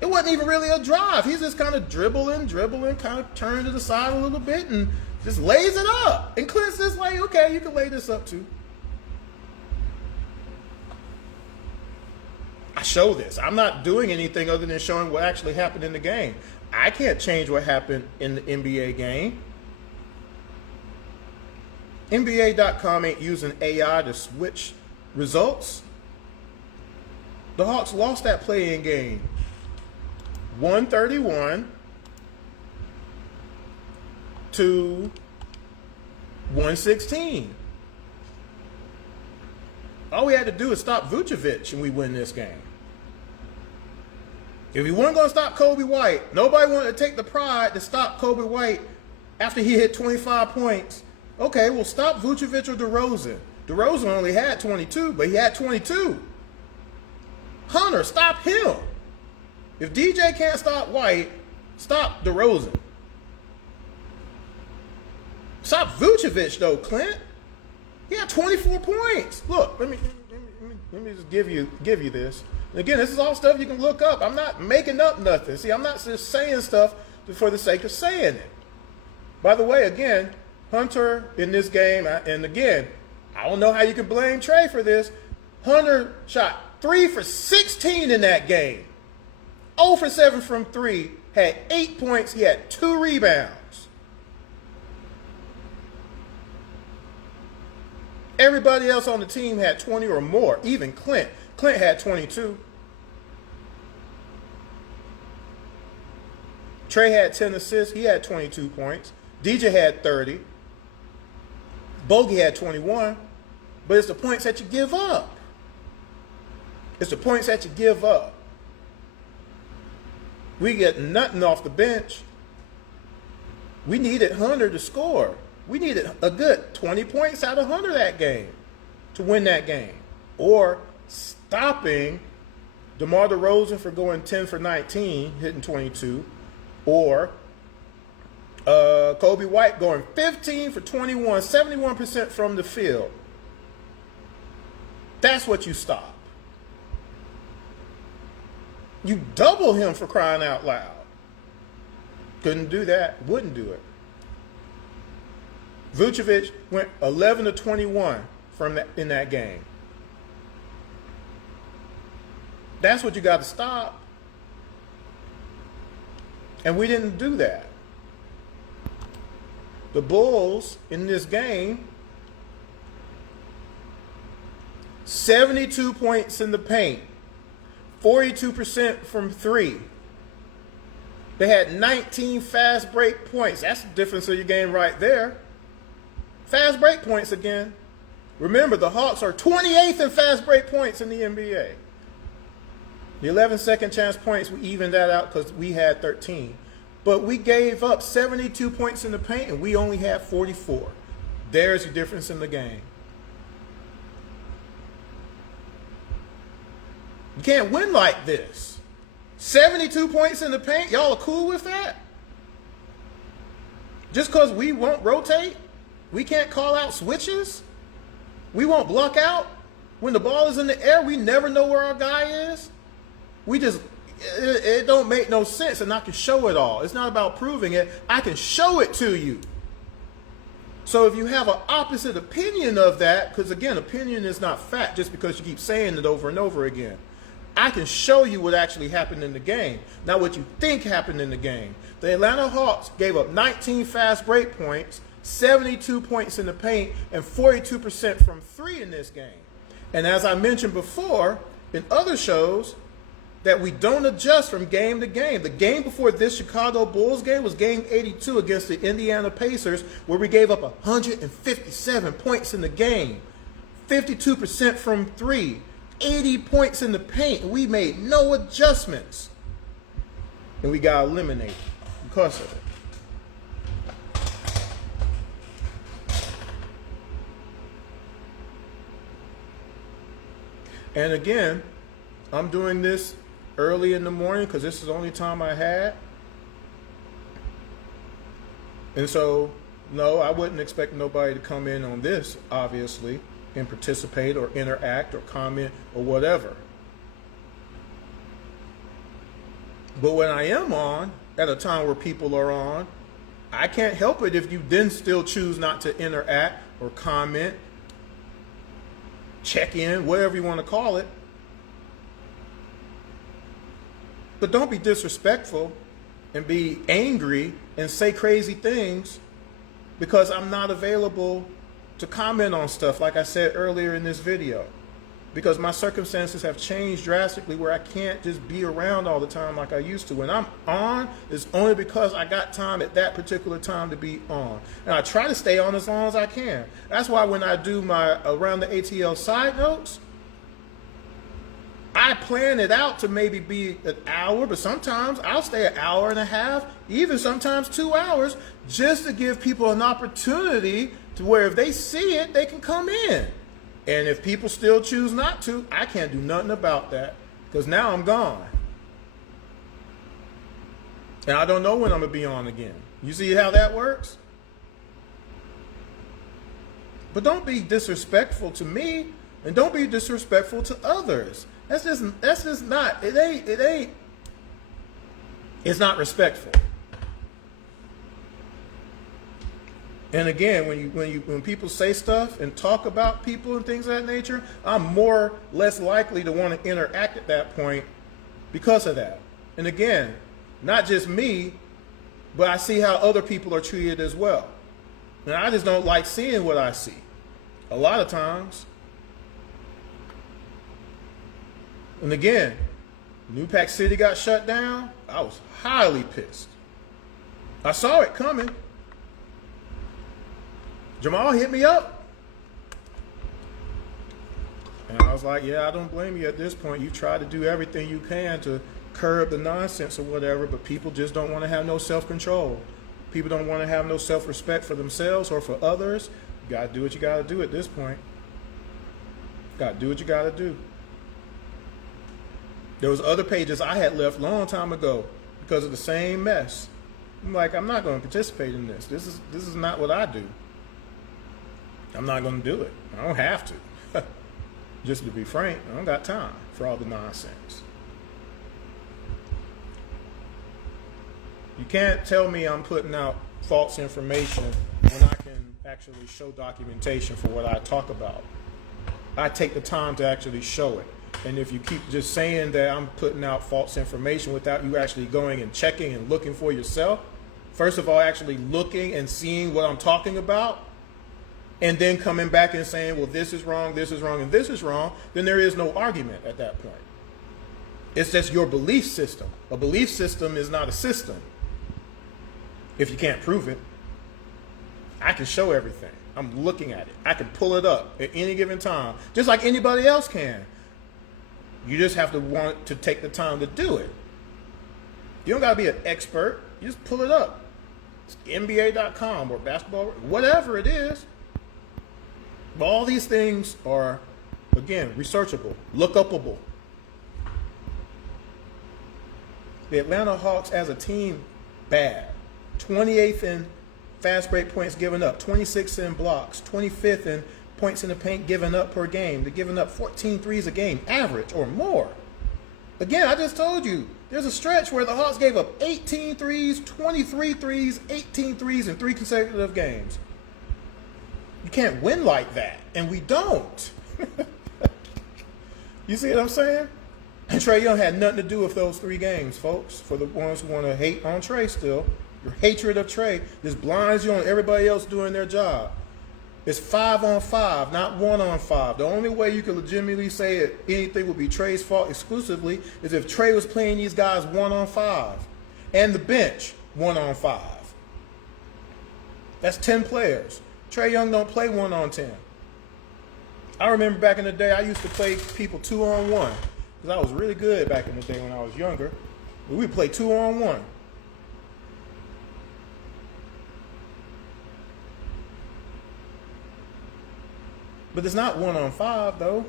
It wasn't even really a drive. He's just kind of dribbling, kind of turning to the side a little bit and just lays it up. And Clint's just like, okay, you can lay this up too. I show this. I'm not doing anything other than showing what actually happened in the game. I can't change what happened in the NBA game. NBA.com ain't using AI to switch results. The Hawks lost that play-in game. 131 to 116. All we had to do is stop Vucevic and we win this game. If we weren't going to stop Kobe White, nobody wanted to take the pride to stop Kobe White after he hit 25 points. Okay, we'll stop Vucevic or DeRozan. DeRozan only had 22, but he had 22. Hunter, stop him. If DJ can't stop White, stop DeRozan. Stop Vucevic, though, Clint. He had 24 points. Look, let me just give you this. And again, this is all stuff you can look up. I'm not making up nothing. See, I'm not just saying stuff for the sake of saying it. By the way, again, Hunter in this game, and again, I don't know how you can blame Trey for this. Hunter shot 3 for 16 in that game. 0 for 7 from 3. Had 8 points. He had 2 rebounds. Everybody else on the team had 20 or more. Even Clint. Clint had 22. Trey had 10 assists. He had 22 points. DJ had 30. Bogey had 21. But it's the points that you give up. It's the points that you give up. We get nothing off the bench. We needed Hunter to score. We needed a good 20 points out of Hunter that game to win that game. Or stopping DeMar DeRozan for going 10 for 19, hitting 22. Or Kobe White going 15 for 21, 71% from the field. That's what you stop. You double him for crying out loud. Couldn't do that. Wouldn't do it. Vucevic went 11 to 21 in that game. That's what you got to stop. And we didn't do that. The Bulls in this game, 72 points in the paint, 42% from 3. They had 19 fast break points. That's the difference of your game right there. Fast break points again. Remember, the Hawks are 28th in fast break points in the NBA. The 11 second chance points, we evened that out because we had 13. But we gave up 72 points in the paint and we only had 44. There's the difference in the game. You can't win like this. 72 points in the paint, y'all are cool with that? Just because we won't rotate? We can't call out switches? We won't block out? When the ball is in the air, we never know where our guy is? It don't make no sense, and I can show it all. It's not about proving it. I can show it to you. So if you have an opposite opinion of that, because again, opinion is not fact just because you keep saying it over and over again. I can show you what actually happened in the game, not what you think happened in the game. The Atlanta Hawks gave up 19 fast break points, 72 points in the paint, and 42% from 3 in this game. And as I mentioned before in other shows, that we don't adjust from game to game. The game before this Chicago Bulls game was game 82 against the Indiana Pacers, where we gave up 157 points in the game, 52% from 3, 80 points in the paint, and we made no adjustments. And we got eliminated because of it. And again, I'm doing this early in the morning because this is the only time I had. And so, no, I wouldn't expect nobody to come in on this, obviously, and participate or interact or comment or whatever. But when I am on, at a time where people are on, I can't help it if you then still choose not to interact or comment, check in, whatever you want to call it. But don't be disrespectful and be angry and say crazy things because I'm not available to comment on stuff like I said earlier in this video. because my circumstances have changed drastically where I can't just be around all the time like I used to. When I'm on, it's only because I got time at that particular time to be on. And I try to stay on as long as I can. That's why when I do my Around the ATL side notes, I plan it out to maybe be an hour, but sometimes I'll stay an hour and a half, even sometimes 2 hours, just to give people an opportunity to where if they see it, they can come in. And if people still choose not to, I can't do nothing about that because now I'm gone. And I don't know when I'm going to be on again. You see how that works? But don't be disrespectful to me and don't be disrespectful to others. That's just not, it's not respectful. And again, when people say stuff and talk about people and things of that nature, I'm less likely to want to interact at that point because of that. And again, not just me, but I see how other people are treated as well. And I just don't like seeing what I see a lot of times. And again, New Pack City got shut down. I was highly pissed. I saw it coming. Jamal hit me up. And I was like, yeah, I don't blame you at this point. You've tried to do everything you can to curb the nonsense or whatever, but people just don't want to have no self-control. People don't want to have no self-respect for themselves or for others. You got to do what you got to do at this point. Got to do what you got to do. There was other pages I had left a long time ago because of the same mess. I'm like, I'm not going to participate in this. This is not what I do. I'm not going to do it. I don't have to. Just to be frank, I don't got time for all the nonsense. You can't tell me I'm putting out false information when I can actually show documentation for what I talk about. I take the time to actually show it. And if you keep just saying that I'm putting out false information without you actually going and checking and looking for yourself, first of all, actually looking and seeing what I'm talking about, and then coming back and saying, well, this is wrong, and this is wrong, then there is no argument at that point. It's just your belief system. A belief system is not a system if you can't prove it. I can show everything. I'm looking at it. I can pull it up at any given time, just like anybody else can. You just have to want to take the time to do it. You don't got to be an expert. You just pull it up. It's NBA.com or basketball, whatever it is. But all these things are, again, researchable, look-upable. The Atlanta Hawks as a team, bad. 28th in fast break points given up, 26th in blocks, 25th in points in the paint given up per game. They're giving up 14 threes a game, average or more. Again, I just told you, there's a stretch where the Hawks gave up 18 threes, 23 threes, 18 threes in 3 consecutive games. You can't win like that, and we don't. You see what I'm saying? And Trae Young had nothing to do with those 3 games, folks. For the ones who want to hate on Trae still, your hatred of Trae just blinds you on everybody else doing their job. It's 5-on-5, not 1-on-5. The only way you can legitimately say that anything would be Trae's fault exclusively is if Trae was playing these guys 1-on-5 and the bench 1-on-5. That's 10 players. Trae Young don't play 1-on-10. I remember back in the day I used to play people 2-on-1 because I was really good back in the day when I was younger. But we'd play 2-on-1. But it's not 1-on-5 though.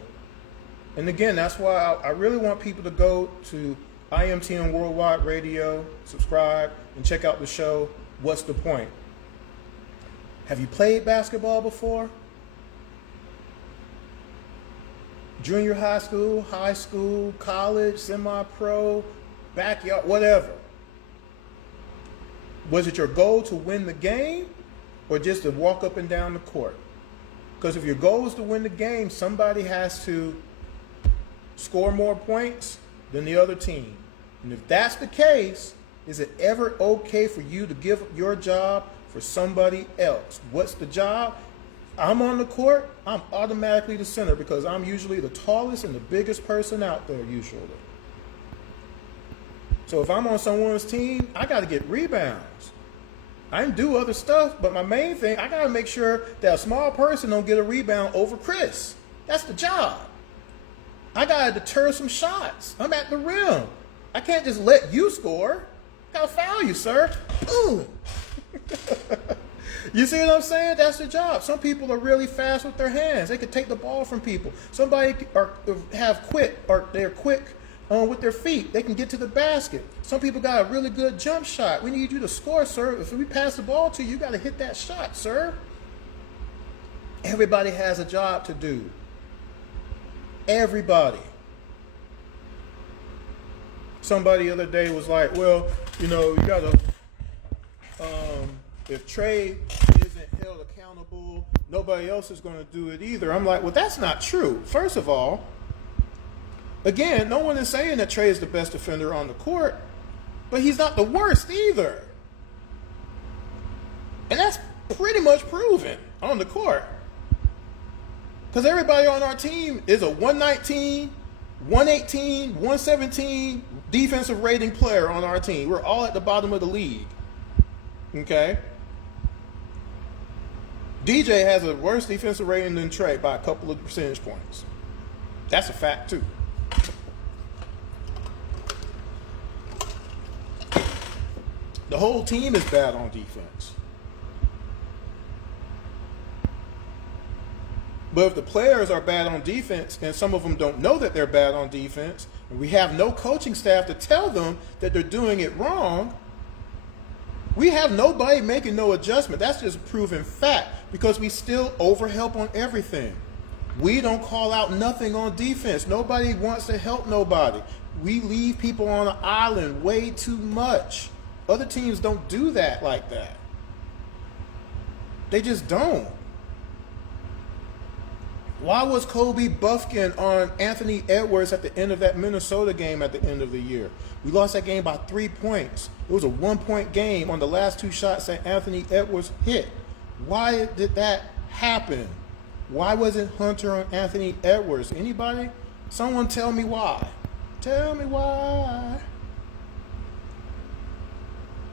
And again, that's why I really want people to go to IMTM Worldwide Radio, subscribe, and check out the show, What's the Point? Have you played basketball before? Junior high school, college, semi-pro, backyard, whatever. Was it your goal to win the game or just to walk up and down the court? Because if your goal is to win the game, somebody has to score more points than the other team. And if that's the case, is it ever okay for you to give up your job for somebody else? What's the job? I'm on the court, I'm automatically the center because I'm usually the tallest and the biggest person out there usually. So if I'm on someone's team, I got to get rebounds. I can do other stuff, but my main thing, I got to make sure that a small person don't get a rebound over Chris. That's the job. I got to deter some shots. I'm at the rim. I can't just let you score. I got to foul you, sir. Boom. You see what I'm saying? That's the job. Some people are really fast with their hands. They can take the ball from people. Somebody they're quick with their feet. They can get to the basket. Some people got a really good jump shot. We need you to score, sir. If we pass the ball to you, you got to hit that shot, sir. Everybody has a job to do. Everybody. Somebody the other day was like, well, you got to, if Trey isn't held accountable, nobody else is going to do it either. I'm like, well, that's not true. First of all, again, no one is saying that Trey is the best defender on the court, but he's not the worst either. And that's pretty much proven on the court. Because everybody on our team is a 119, 118, 117 defensive rating player on our team. We're all at the bottom of the league. Okay? DJ has a worse defensive rating than Trey by a couple of percentage points. That's a fact, too. The whole team is bad on defense. But if the players are bad on defense and some of them don't know that they're bad on defense, and we have no coaching staff to tell them that they're doing it wrong, we have nobody making no adjustment. That's just proven fact because we still overhelp on everything. We don't call out nothing on defense. Nobody wants to help nobody. We leave people on an island way too much. Other teams don't do that like that. They just don't. Why was Kobe Buffkin on Anthony Edwards at the end of that Minnesota game at the end of the year? We lost that game by 3 points. It was a 1-point game on the last 2 shots that Anthony Edwards hit. Why did that happen? Why wasn't Hunter on Anthony Edwards? Anybody? Someone tell me why. Tell me why.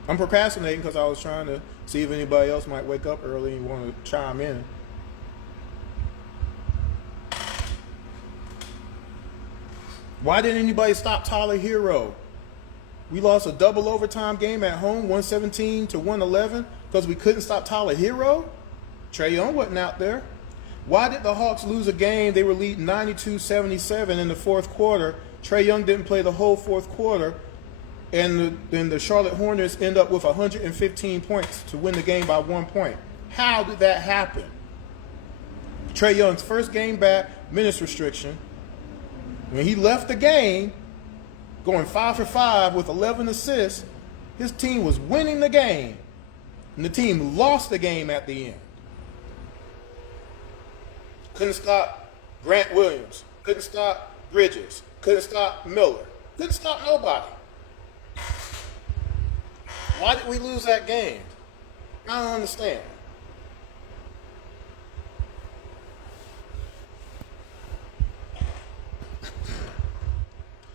I'm procrastinating because I was trying to see if anybody else might wake up early and want to chime in. Why didn't anybody stop Tyler Hero? We lost a double overtime game at home, 117 to 111, because we couldn't stop Tyler Hero? Trae Young wasn't out there. Why did the Hawks lose a game? They were leading 92-77 in the fourth quarter. Trae Young didn't play the whole fourth quarter. And then the Charlotte Hornets end up with 115 points to win the game by 1 point. How did that happen? Trae Young's first game back, minutes restriction. When he left the game, going 5 for 5 with 11 assists, his team was winning the game. And the team lost the game at the end. Couldn't stop Grant Williams. Couldn't stop Bridges. Couldn't stop Miller. Couldn't stop nobody. Why did we lose that game? I don't understand.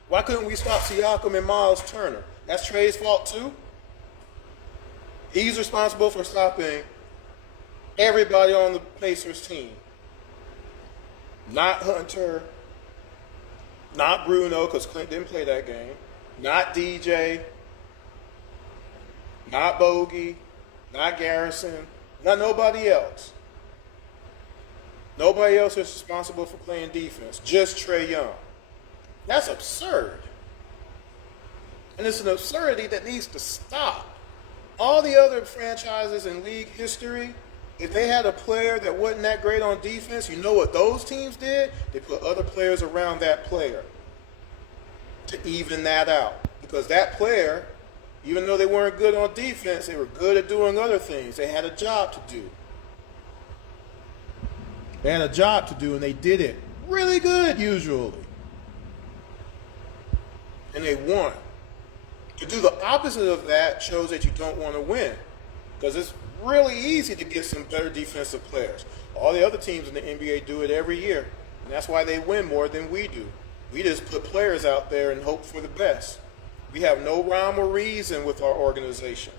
Why couldn't we stop Siakam and Miles Turner? That's Trey's fault too. He's responsible for stopping everybody on the Pacers team. Not Hunter, not Bruno, because Clint didn't play that game. Not DJ, not Bogey, not Garrison, not nobody else. Nobody else is responsible for playing defense, just Trae Young. That's absurd. And it's an absurdity that needs to stop. All the other franchises in league history, if they had a player that wasn't that great on defense, you know what those teams did? They put other players around that player to even that out. Because that player, even though they weren't good on defense, they were good at doing other things. They had a job to do. They had a job to do, and they did it really good usually. And they won. To do the opposite of that shows that you don't want to win. Because it's really easy to get some better defensive players. All the other teams in the NBA do it every year, and that's why they win more than we do. We just put players out there and hope for the best. We have no rhyme or reason with our organization,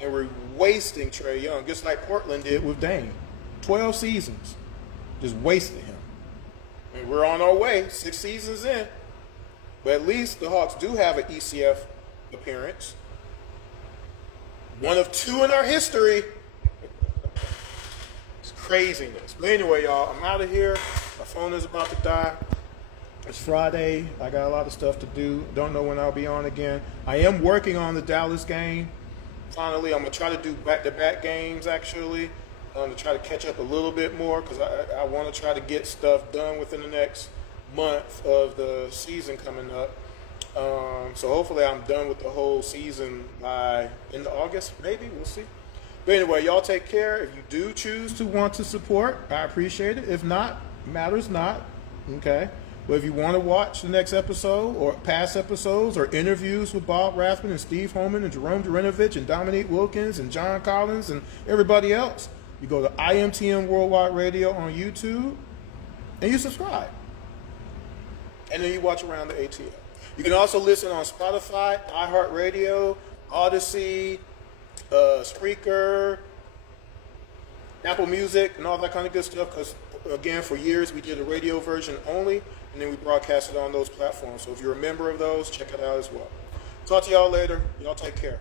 and we're wasting Trae Young, just like Portland did with Dame. 12 seasons, just wasted him. And we're on our way, 6 seasons in. But at least the Hawks do have an ECF appearance. One of 2 in our history. It's craziness. But anyway, y'all, I'm out of here. My phone is about to die. It's Friday. I got a lot of stuff to do. Don't know when I'll be on again. I am working on the Dallas game. Finally, I'm going to try to do back-to-back games, actually, to try to catch up a little bit more because I want to try to get stuff done within the next month of the season coming up. So hopefully I'm done with the whole season by end of August, maybe. We'll see. But anyway, y'all take care. If you do choose to want to support, I appreciate it. If not, matters not. Okay? But if you want to watch the next episode or past episodes or interviews with Bob Rathman and Steve Holman and Jerome Durinovich and Dominique Wilkins and John Collins and everybody else, you go to IMTM Worldwide Radio on YouTube and you subscribe. And then you watch around the ATL. You can also listen on Spotify, iHeartRadio, Odyssey, Spreaker, Apple Music, and all that kind of good stuff. Because, again, for years we did a radio version only, and then we broadcast it on those platforms. So if you're a member of those, check it out as well. Talk to y'all later. Y'all take care.